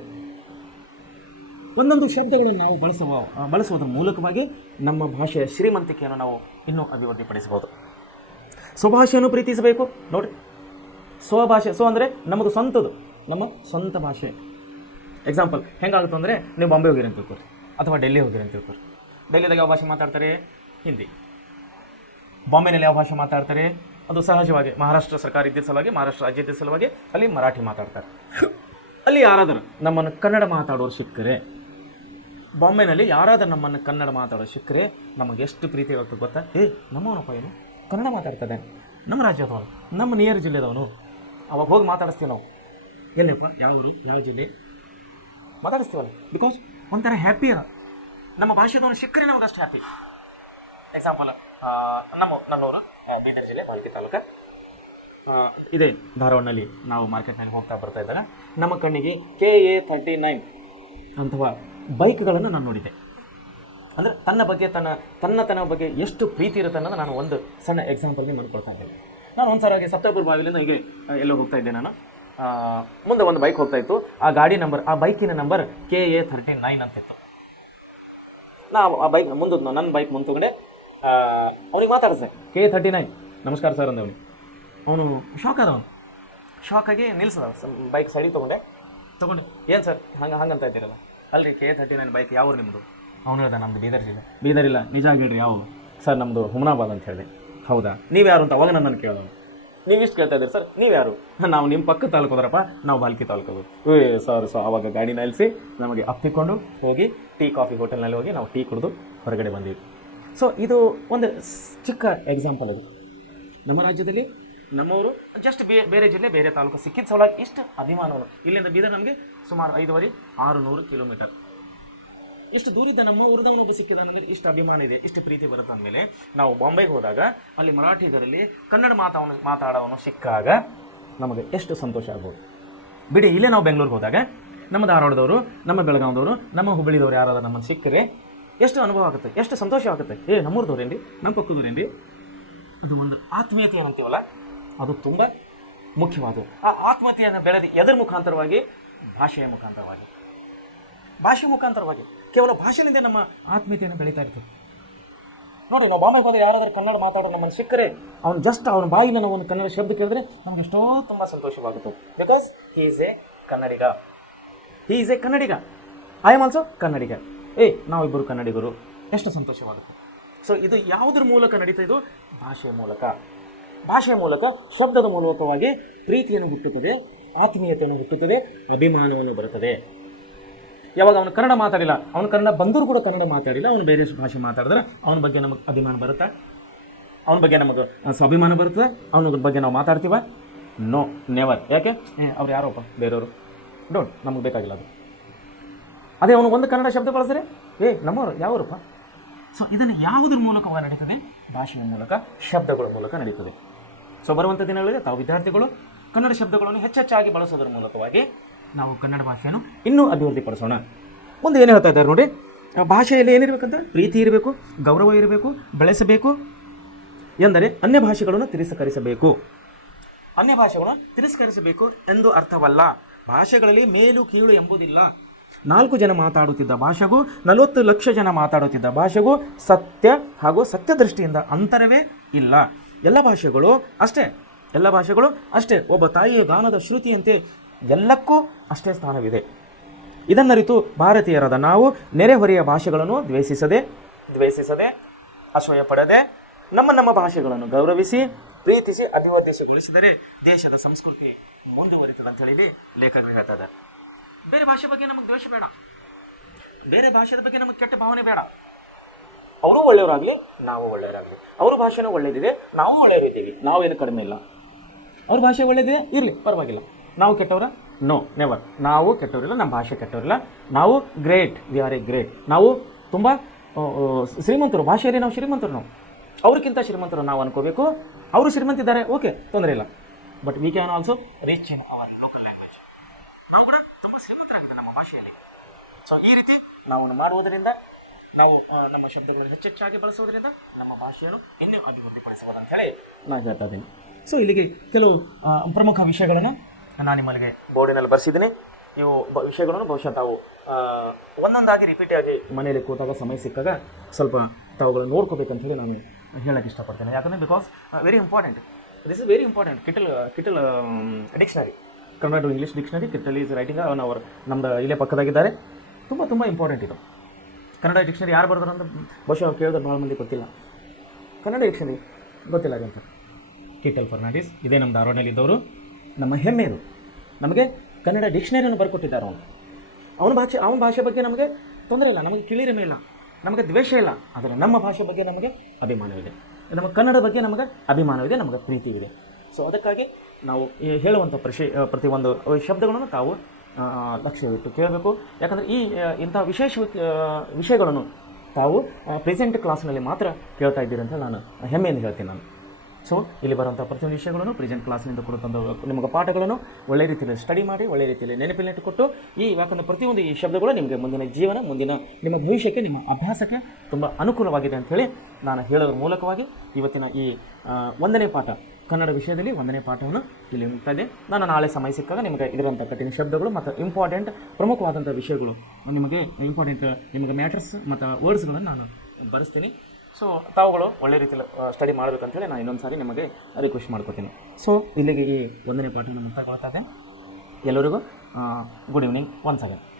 ಒಂದೊಂದು ಶಬ್ದಗಳನ್ನು ನಾವು ಬಳಸುವುದರ ಮೂಲಕವಾಗಿ ನಮ್ಮ ಭಾಷೆಯ ಶ್ರೀಮಂತಿಕೆಯನ್ನು ನಾವು ಇನ್ನೂ ಅಭಿವೃದ್ಧಿಪಡಿಸಬಹುದು. ಸ್ವಭಾಷೆಯನ್ನು ಪ್ರೀತಿಸಬೇಕು. ನೋಡಿ, ಸ್ವಭಾಷೆ, ಅಂದರೆ ನಮ್ಮದು ಸ್ವಂತದ್ದು, ನಮ್ಮ ಸ್ವಂತ ಭಾಷೆ. ಎಕ್ಸಾಂಪಲ್ ಹೆಂಗಾಗುತ್ತೆ ಅಂದರೆ, ನೀವು ಬಾಂಬೆ ಹೋಗಿರಿ ಅಂತ ತಿಳ್ಕೊರಿ, ಅಥವಾ ಡೆಲ್ಲಿ ಹೋಗಿರಿ ಅಂತ ತಿಳ್ಕೊರಿ. ಡೆಲ್ಲಿದಾಗ ಯಾವ ಭಾಷೆ ಮಾತಾಡ್ತಾರೆ? ಹಿಂದಿ. ಬಾಂಬೆನಲ್ಲಿ ಯಾವ ಭಾಷೆ ಮಾತಾಡ್ತಾರೆ? ಅದು ಸಹಜವಾಗಿ ಮಹಾರಾಷ್ಟ್ರ ಸರ್ಕಾರ ಇದ್ದ ಸಲುವಾಗಿ, ಮಹಾರಾಷ್ಟ್ರ ರಾಜ್ಯ ಇದ್ದ ಸಲುವಾಗಿ ಅಲ್ಲಿ ಮರಾಠಿ ಮಾತಾಡ್ತಾರೆ. ಅಲ್ಲಿ ಯಾರಾದರೂ ನಮ್ಮನ್ನು ಕನ್ನಡ ಮಾತಾಡೋರು ಸಿಕ್ಕರೆ, ಬಾಂಬೆನಲ್ಲಿ ಯಾರಾದರೂ ನಮ್ಮನ್ನು ಕನ್ನಡ ಮಾತಾಡೋರು ಸಿಕ್ಕರೆ ನಮಗೆ ಎಷ್ಟು ಪ್ರೀತಿ ಆಗ್ತದೆ ಗೊತ್ತಾ? ನಮ್ಮವನಪ್ಪ ಏನು ಕನ್ನಡ ಮಾತಾಡ್ತದೆ, ನಮ್ಮ ರಾಜ್ಯದವನು, ನಮ್ಮ ನಿಯರ್ ಜಿಲ್ಲೆದವನು. ಅವಾಗ ಹೋಗಿ ಮಾತಾಡಿಸ್ತೀವಿ ನಾವು. ಎಲ್ಲಪ್ಪ, ಯಾವ ಊರು, ಯಾವ ಜಿಲ್ಲೆ ಮಾತಾಡಿಸ್ತೀವಲ್ಲ. ಬಿಕಾಸ್ ಒಂಥರ ಹ್ಯಾಪಿ. ನಮ್ಮ ಭಾಷೆದವನು ಸಿಕ್ಕರೆ ನಮಗೆ ಅಷ್ಟು ಹ್ಯಾಪಿ. ಎಕ್ಸಾಂಪಲ್, ನನ್ನವರು ಬೀದರ್ ಜಿಲ್ಲೆ ಬಾಲ್ಕಿ ತಾಲೂಕು ಇದೆ. ಧಾರವಾಡನಲ್ಲಿ ನಾವು ಮಾರ್ಕೆಟ್ನಲ್ಲಿ ಬರ್ತಾ ಇದ್ದಾಗ ನಮ್ಮ ಕಣ್ಣಿಗೆ KA39 ಅಥವಾ ಬೈಕ್ಗಳನ್ನು ನಾನು ನೋಡಿದ್ದೆ. ಅಂದರೆ ತನ್ನ ಬಗ್ಗೆ ತನ್ನ ಬಗ್ಗೆ ಎಷ್ಟು ಪ್ರೀತಿ ಇರುತ್ತೆ ಅನ್ನೋದು ನಾನು ಒಂದು ಸಣ್ಣ ಎಕ್ಸಾಂಪಲ್ಗೆ ಮಾಡ್ಕೊಳ್ತಾ ಇದ್ದೇನೆ. ನಾನು ಒಂದು ಸರಿಯಾಗಿ ಸಪ್ತಪುರ ಬಾವಿಲಿಂದ ಹೀಗೆ ಎಲ್ಲೋ ಹೋಗ್ತಾ ಇದ್ದೆ. ನಾನು ಮುಂದೆ ಒಂದು ಬೈಕ್ ಹೋಗ್ತಾ ಇತ್ತು. ಆ ಗಾಡಿ ನಂಬರ್, ಆ ಬೈಕಿನ ನಂಬರ್ KA39 ಅಂತಿತ್ತು. ಆ ಬೈಕ್ ಮುಂದೆ, ನನ್ನ ಬೈಕ್ ಮುಂದೆ ತಗೊಂಡೆ, ಅವನಿಗೆ ಮಾತಾಡಿದೆ, KA39 ನಮಸ್ಕಾರ ಸರ್ ಅಂದವನು. ಅವನು ಶಾಕ್ ಆದವನು. ಶಾಕಾಗಿ ನಿಲ್ಸದ, ಬೈಕ್ ಸೈಡಿಗೆ ತೊಗೊಂಡೆ. ಏನು ಸರ್ ಹಂಗಂತ ಇದ್ದೀರಲ್ಲ? ಅಲ್ರಿ KA39 ಬೈಕ್ ಯಾವ ನಿಮ್ಮದು? ಅವನು ಹೇಳ್ದ, ನಮ್ಮದು ಬೀದರ್ ಜಿಲ್ಲೆ. ಬೀದರಿಲ್ಲ, ನಿಜ ಹೇಳ್ರಿ ಯಾವ? ಸರ್ ನಮ್ಮದು ಹುಮನಾಬಾದ್ ಅಂತ ಹೇಳಿದೆ. ಹೌದಾ, ನೀವು ಯಾರು ಅಂತ ಅವಾಗ ನನ್ನನ್ನು ಕೇಳೋದು. ನೀವು ಇಷ್ಟು ಕೇಳ್ತಾ ಇದ್ದೀರಿ ಸರ್, ನೀವು ಯಾರು? ನಾವು ನಿಮ್ಮ ಪಕ್ಕ ತಾಲೂಕು ಹೋದ್ರಪ್ಪ, ನಾವು ಬಾಲ್ಕಿ ತಾಲೂಕು. ಸರ್ ಆವಾಗ ಗಾಡಿನ ನಿಲ್ಲಿಸಿ ನಮಗೆ ಅಪ್ಪಿಕೊಂಡು ಹೋಗಿ ಕಾಫಿ ಹೋಟೆಲ್ನಲ್ಲಿ ಹೋಗಿ ನಾವು ಟೀ ಕುಡಿದು ಹೊರಗಡೆ ಬಂದೀವಿ. ಸೊ ಇದು ಒಂದು ಚಿಕ್ಕ ಎಕ್ಸಾಂಪಲ್. ಅದು ನಮ್ಮ ರಾಜ್ಯದಲ್ಲಿ ನಮ್ಮವರು ಜಸ್ಟ್ ಬೇರೆ ಜಿಲ್ಲೆ ಬೇರೆ ತಾಲೂಕು ಸಿಕ್ಕಿದ ಸಲುವಾಗಿ ಇಷ್ಟು ಅಭಿಮಾನವನ್ನು. ಇಲ್ಲಿಂದ ಬೀದರ್ ನಮಗೆ ಸುಮಾರು 550-600 ಕಿಲೋಮೀಟರ್. ಇಷ್ಟು ದೂರಿದ್ದ ನಮ್ಮ ಊರದವನೊಬ್ಬ ಸಿಕ್ಕಿದಾನಂದರೆ ಇಷ್ಟು ಅಭಿಮಾನ ಇದೆ, ಇಷ್ಟು ಪ್ರೀತಿ ಬರುತ್ತೆ. ಅಂದಮೇಲೆ ನಾವು ಬಾಂಬೆಗೆ ಹೋದಾಗ ಅಲ್ಲಿ ಮರಾಠಿಗರಲ್ಲಿ ಕನ್ನಡ ಮಾತಾಡೋನು ಸಿಕ್ಕಾಗ ನಮಗೆ ಎಷ್ಟು ಸಂತೋಷ ಆಗ್ಬೋದು. ಬಿಡಿ, ಇಲ್ಲೇ ನಾವು ಬೆಂಗಳೂರಿಗೆ ಹೋದಾಗ ನಮ್ಮ ಧಾರವಾಡದವರು, ನಮ್ಮ ಬೆಳಗಾವಿದವರು, ನಮ್ಮ ಹುಬ್ಬಳ್ಳಿದವರು ಯಾರಾದ್ರೂ ನಮ್ಮನ್ನು ಸಿಕ್ಕರೆ ಎಷ್ಟು ಅನುಭವ ಆಗುತ್ತೆ, ಎಷ್ಟು ಸಂತೋಷ ಆಗುತ್ತೆ. ನಮ್ಮೂರದವ್ರೇನ್ರಿ, ನಮ್ಮ ಪಕ್ಕದವ್ರೇನ್ರಿ. ಅದು ಒಂದು ಆತ್ಮೀಯತೆ ಏನಂತೀವಲ್ಲ, ಅದು ತುಂಬ ಮುಖ್ಯವಾದದ್ದು. ಆ ಆತ್ಮೀಯತೆಯನ್ನು ಬೆಳೆದು ಎದರ ಮುಖಾಂತರವಾಗಿ? ಭಾಷೆಯ ಮುಖಾಂತರವಾಗಿ. ಕೇವಲ ಭಾಷೆಯಿಂದ ನಮ್ಮ ಆತ್ಮೀಯತೆಯನ್ನು ಬೆಳೀತಾ ಇರ್ತದೆ. ನೋಡಿ, ನಾವು ಬಾಂಬೆಗೆ ಹೋದರೆ ಯಾರಾದರೂ ಕನ್ನಡ ಮಾತಾಡೋ ನಮ್ಮನ್ನು ಸಿಕ್ಕರೆ ಅವನ ಬಾಯಿನ ನಾವು ಒಂದು ಕನ್ನಡ ಶಬ್ದ ಕೇಳಿದ್ರೆ ನಮಗೆ ಎಷ್ಟೋ ತುಂಬ ಸಂತೋಷವಾಗುತ್ತೆ. Because he is a Kannadiga. I am also Kannadiga. ನಾವಿಬ್ಬರು ಕನ್ನಡಿಗರು, ಎಷ್ಟು ಸಂತೋಷವಾಗುತ್ತೆ. ಸೊ ಇದು ಯಾವುದ್ರ ಮೂಲಕ ನಡೀತಾ? ಇದು ಭಾಷೆಯ ಮೂಲಕ ಶಬ್ದದ ಮೂಲಕವಾಗಿ ಪ್ರೀತಿಯನ್ನು ಹುಟ್ಟುತ್ತದೆ, ಆತ್ಮೀಯತೆಯನ್ನು ಹುಟ್ಟುತ್ತದೆ, ಅಭಿಮಾನವನ್ನು ಬರುತ್ತದೆ. ಯಾವಾಗ ಅವನು ಕನ್ನಡ ಮಾತಾಡಿಲ್ಲ, ಅವನು ಕನ್ನಡ ಬಂದರೂ ಕೂಡ ಕನ್ನಡ ಮಾತಾಡಿಲ್ಲ, ಅವನು ಬೇರೆ ಭಾಷೆ ಮಾತಾಡಿದ್ರೆ ಅವನ ಬಗ್ಗೆ ನಮಗೆ ಅಭಿಮಾನ ಬರುತ್ತೆ, ಅವನ ಬಗ್ಗೆ ನಮಗೆ ಸ್ವಾಭಿಮಾನ ಬರ್ತದೆ, ಅವನ ಬಗ್ಗೆ ನಾವು ಮಾತಾಡ್ತೀವ? No, never. ಯಾಕೆ? ಅವ್ರು ಯಾರಪ್ಪ, ಬೇರೆಯವರು, ಡೋಂಟ್, ನಮಗೆ ಬೇಕಾಗಿಲ್ಲ ಅದು. ಅದೇ ಅವನು ಒಂದು ಕನ್ನಡ ಶಬ್ದ ಬಳಸಿದ್ರೆ ನಮ್ಮವರು ಯಾವರಪ್ಪ. ಸೊ ಇದನ್ನು ಯಾವುದ್ರ ಮೂಲಕವಾಗಿ ನಡೀತದೆ? ಭಾಷೆಯ ಮೂಲಕ, ಶಬ್ದಗಳ ಮೂಲಕ ನಡೀತದೆ. ಸೊ ಬರುವಂಥ ದಿನಗಳಲ್ಲಿ ತಾವು ವಿದ್ಯಾರ್ಥಿಗಳು ಕನ್ನಡ ಶಬ್ದಗಳನ್ನು ಹೆಚ್ಚೆಚ್ಚಾಗಿ ಬಳಸೋದ್ರ ಮೂಲಕವಾಗಿ ನಾವು ಕನ್ನಡ ಭಾಷೆಯನ್ನು ಇನ್ನೂ ಅಭಿವೃದ್ಧಿಪಡಿಸೋಣ. ಮುಂದೆ ಏನು ಹೇಳ್ತಾ ಇದ್ದಾರೆ ನೋಡಿ, ಭಾಷೆಯಲ್ಲಿ ಏನಿರಬೇಕಂತ? ಪ್ರೀತಿ ಇರಬೇಕು, ಗೌರವ ಇರಬೇಕು, ಬೆಳೆಸಬೇಕು. ಎಂದರೆ ಅನ್ಯ ಭಾಷೆಗಳನ್ನು ತಿರಸ್ಕರಿಸಬೇಕು. ಅನ್ಯ ಭಾಷೆಗಳನ್ನು ತಿರಸ್ಕರಿಸಬೇಕು ಎಂದು ಅರ್ಥವಲ್ಲ. ಭಾಷೆಗಳಲ್ಲಿ ಮೇಲು ಕೀಳು ಎಂಬುದಿಲ್ಲ. 4 ಜನ ಮಾತಾಡುತ್ತಿದ್ದ ಭಾಷೆಗೂ 40 ಲಕ್ಷ ಜನ ಮಾತಾಡುತ್ತಿದ್ದ ಭಾಷೆಗೂ ಸತ್ಯ ಹಾಗೂ ಸತ್ಯದೃಷ್ಟಿಯಿಂದ ಅಂತರವೇ ಇಲ್ಲ. ಎಲ್ಲ ಭಾಷೆಗಳು ಅಷ್ಟೇ. ಒಬ್ಬ ತಾಯಿಯ ಗಾನದ ಶ್ರುತಿಯಂತೆ ಎಲ್ಲಕ್ಕೂ ಅಷ್ಟೇ ಸ್ಥಾನವಿದೆ. ಇದನ್ನರಿತು ಭಾರತೀಯರಾದ ನಾವು ನೆರೆಹೊರೆಯ ಭಾಷೆಗಳನ್ನು ದ್ವೇಷಿಸದೆ ಅಸೂಯೆ ಪಡದೆ ನಮ್ಮ ಭಾಷೆಗಳನ್ನು ಗೌರವಿಸಿ ಪ್ರೀತಿಸಿ ಅಭಿವೃದ್ಧಿಗೊಳಿಸಿದರೆ ದೇಶದ ಸಂಸ್ಕೃತಿ ಮುಂದುವರಿತದೆ ಅಂತ ಹೇಳಿ ಲೇಖಕರು ಹೇಳ್ತಾ ಇದ್ದಾರೆ. ಬೇರೆ ಭಾಷೆ ಬಗ್ಗೆ ನಮಗೆ ದ್ವೇಷ ಬೇಡ, ಬೇರೆ ಭಾಷೆದ ಬಗ್ಗೆ ನಮಗೆ ಕೆಟ್ಟ ಭಾವನೆ ಬೇಡ. ಅವರು ಒಳ್ಳೆಯವರಾಗಲಿ, ನಾವು ಒಳ್ಳೆಯವರಾಗಲಿ. ಅವ್ರ ಭಾಷೆನೂ ಒಳ್ಳೇದಿದೆ, ನಾವು ಒಳ್ಳೆಯವರಿದ್ದೀವಿ, ನಾವೇನು ಕಡಿಮೆ ಇಲ್ಲ. ಅವ್ರ ಭಾಷೆ ಒಳ್ಳೇದಿದೆ, ಇರಲಿ, ಪರವಾಗಿಲ್ಲ. ನಾವು ಕೆಟ್ಟವರ? No, never. ನಾವು ಕೆಟ್ಟವರಿಲ್ಲ, ನಮ್ಮ ಭಾಷೆ ಕೆಟ್ಟವರಿಲ್ಲ. ನಾವು great, we are A great. ನಾವು ತುಂಬ ಶ್ರೀಮಂತರು, ಭಾಷೆಯಲ್ಲಿ ನಾವು ಶ್ರೀಮಂತರು. ನಾವು ಅವ್ರಿಗಿಂತ ಶ್ರೀಮಂತರು ನಾವು ಅನ್ಕೋಬೇಕು, ಅವರು ಶ್ರೀಮಂತಿದ್ದಾರೆ, ಓಕೆ, ತೊಂದರೆ ಇಲ್ಲ. But we can also reach in our local language. ನಾವು ಕೂಡ ತುಂಬ ಶ್ರೀಮಂತರಾಗ್ತದೆ ನಮ್ಮ ಭಾಷೆಯಲ್ಲಿ. ಸೊ ಈ ರೀತಿ ನಾವು ಮಾಡುವುದರಿಂದ, ನಾವು ನಮ್ಮ ಶಬ್ದಗಳನ್ನು ಹೆಚ್ಚೆಚ್ಚಾಗಿ ಬಳಸೋದ್ರಿಂದ ನಮ್ಮ ಭಾಷೆಯನ್ನು ಇನ್ನೂ ಅಭಿವೃದ್ಧಿಪಡಿಸಬಹುದು ಅಂತ ಹೇಳಿ ನಾನು ಹೇಳ್ತಾ ಇದ್ದೀನಿ. ಸೊ ಇಲ್ಲಿಗೆ ಕೆಲವು ಪ್ರಮುಖ ವಿಷಯಗಳನ್ನು ನಾನು ನಿಮ್ಮಲ್ಲಿಗೆ ಬೋರ್ಡಿನಲ್ಲಿ ಬರೆಸಿದ್ದೀನಿ. ಇವು ವಿಷಯಗಳನ್ನು ಬಹುಶಃ ತಾವು ಒಂದೊಂದಾಗಿ ರಿಪೀಟ್ ಆಗಿ ಮನೆಯಲ್ಲಿ ಕೂತಾಗ ಸಮಯ ಸಿಕ್ಕಾಗ ಸ್ವಲ್ಪ ತಾವುಗಳನ್ನು ನೋಡ್ಕೋಬೇಕಂತ ಹೇಳಿ ನಾನು ಹೇಳೋಕ್ಕೆ ಇಷ್ಟಪಡ್ತೇನೆ. ಯಾಕಂದರೆ because very important, this is very important. Kittel dictionary, Kannada to English dictionary, Kittel is writing on our, ನಮ್ಮದು ಇಲ್ಲೇ ಪಕ್ಕದಾಗಿದ್ದಾರೆ. ತುಂಬ ಇಂಪಾರ್ಟೆಂಟ್ ಇದು. ಕನ್ನಡ ಡಿಕ್ಷನರಿ ಯಾರು ಬರ್ದಾರ ಅಂತ ಬಹುಶಃ ಕೇಳಿದ್ರೆ ಭಾಳ ಮಂದಿ ಗೊತ್ತಿಲ್ಲ. ಕನ್ನಡ ಡಿಕ್ಷನರಿ ಗೊತ್ತಿಲ್ಲ ಅಂತ. ಕಿಟಲ್ ಫರ್ನಾಂಡಿಸ್, ಇದೇ ನಮ್ಮ ಧಾರವಾಡದಲ್ಲಿದ್ದವರು, ನಮ್ಮ ಹೆಮ್ಮೆ ಇದು. ನಮಗೆ ಕನ್ನಡ ಡಿಕ್ಷನರಿಯನ್ನು ಬರ್ಕೊಟ್ಟಿದ್ದಾರೆ ಅವನ ಭಾಷೆ ಬಗ್ಗೆ ನಮಗೆ ತೊಂದರೆ ಇಲ್ಲ, ನಮಗೆ ಕಿಳಿರಿಮೆ ಇಲ್ಲ, ನಮಗೆ ದ್ವೇಷ ಇಲ್ಲ. ಆದರೆ ನಮ್ಮ ಭಾಷೆ ಬಗ್ಗೆ ನಮಗೆ ಅಭಿಮಾನವಿದೆ, ನಮ್ಮ ಕನ್ನಡ ಬಗ್ಗೆ ನಮಗೆ ಅಭಿಮಾನವಿದೆ, ನಮಗೆ ಪ್ರೀತಿಯಿದೆ. ಸೊ ಅದಕ್ಕಾಗಿ ನಾವು ಹೇಳುವಂಥ ಪ್ರತಿಯೊಂದು ಶಬ್ದಗಳನ್ನು ತಾವು ಲಕ್ಷ್ಯವಿಟ್ಟು ಕೇಳಬೇಕು. ಯಾಕಂದರೆ ಇಂಥ ವಿಷಯಗಳನ್ನು ತಾವು ಪ್ರೆಸೆಂಟ್ ಕ್ಲಾಸ್ನಲ್ಲಿ ಮಾತ್ರ ಕೇಳ್ತಾ ಇದ್ದೀರಿ ಅಂತ ನಾನು ಹೆಮ್ಮೆಯಿಂದ ಹೇಳ್ತೀನಿ ನಾನು. ಸೊ ಇಲ್ಲಿ ಬರುವಂಥ ಪ್ರತಿಯೊಂದು ವಿಷಯಗಳನ್ನು ಪ್ರೆಸೆಂಟ್ ಕ್ಲಾಸ್ನಿಂದ ಕೊಡುವಂಥ ನಿಮಗೆ ಪಾಠಗಳನ್ನು ಒಳ್ಳೆ ರೀತಿಯಲ್ಲಿ ಸ್ಟಡಿ ಮಾಡಿ, ಒಳ್ಳೆ ರೀತಿಯಲ್ಲಿ ನೆನಪಿನಲ್ಲಿಟ್ಟುಕೊಟ್ಟು, ಯಾಕಂದರೆ ಪ್ರತಿಯೊಂದು ಈ ಶಬ್ದಗಳು ನಿಮಗೆ ಮುಂದಿನ ಜೀವನ, ಮುಂದಿನ ನಿಮ್ಮ ಭವಿಷ್ಯಕ್ಕೆ, ನಿಮ್ಮ ಅಭ್ಯಾಸಕ್ಕೆ ತುಂಬ ಅನುಕೂಲವಾಗಿದೆ ಅಂಥೇಳಿ ನಾನು ಹೇಳೋದ್ರ ಮೂಲಕವಾಗಿ ಇವತ್ತಿನ ಈ 1ನೇ ಪಾಠ ಕನ್ನಡ ವಿಷಯದಲ್ಲಿ 1ನೇ ಪಾಠವನ್ನು ಇಲ್ಲಿ ಮುಗ್ತಾ ಇದೆ. ನಾನು ನಾಳೆ ಸಮಯ ಸಿಕ್ಕಾಗ ನಿಮಗೆ ಇದರಂಥ ಕಠಿಣ ಶಬ್ದಗಳು ಮತ್ತು ಇಂಪಾರ್ಟೆಂಟ್ ಪ್ರಮುಖವಾದಂಥ ವಿಷಯಗಳು, ನಿಮಗೆ ಮ್ಯಾಟರ್ಸ್ ಮತ್ತು ವರ್ಡ್ಸ್ಗಳನ್ನು ನಾನು ಬರೆಸ್ತೀನಿ. ಸೊ ತಾವುಗಳು ಒಳ್ಳೆ ರೀತಿಯಲ್ಲಿ ಸ್ಟಡಿ ಮಾಡಬೇಕಂತೇಳಿ ನಾನು ಇನ್ನೊಂದು ಸಾರಿ ನಿಮಗೆ ರಿಕ್ವೆಸ್ಟ್ ಮಾಡ್ಕೊತೀನಿ. ಸೊ ಇಲ್ಲಿಗೆ ಈ 1ನೇ ಪಾಠವನ್ನು ಮುಕ್ತಾಯಗೊಳ್ತಾ ಇದ್ದೇನೆ. ಎಲ್ಲರಿಗೂ ಗುಡ್ ಈವ್ನಿಂಗ್ ಒನ್ಸ್ ಅಗೇನ್.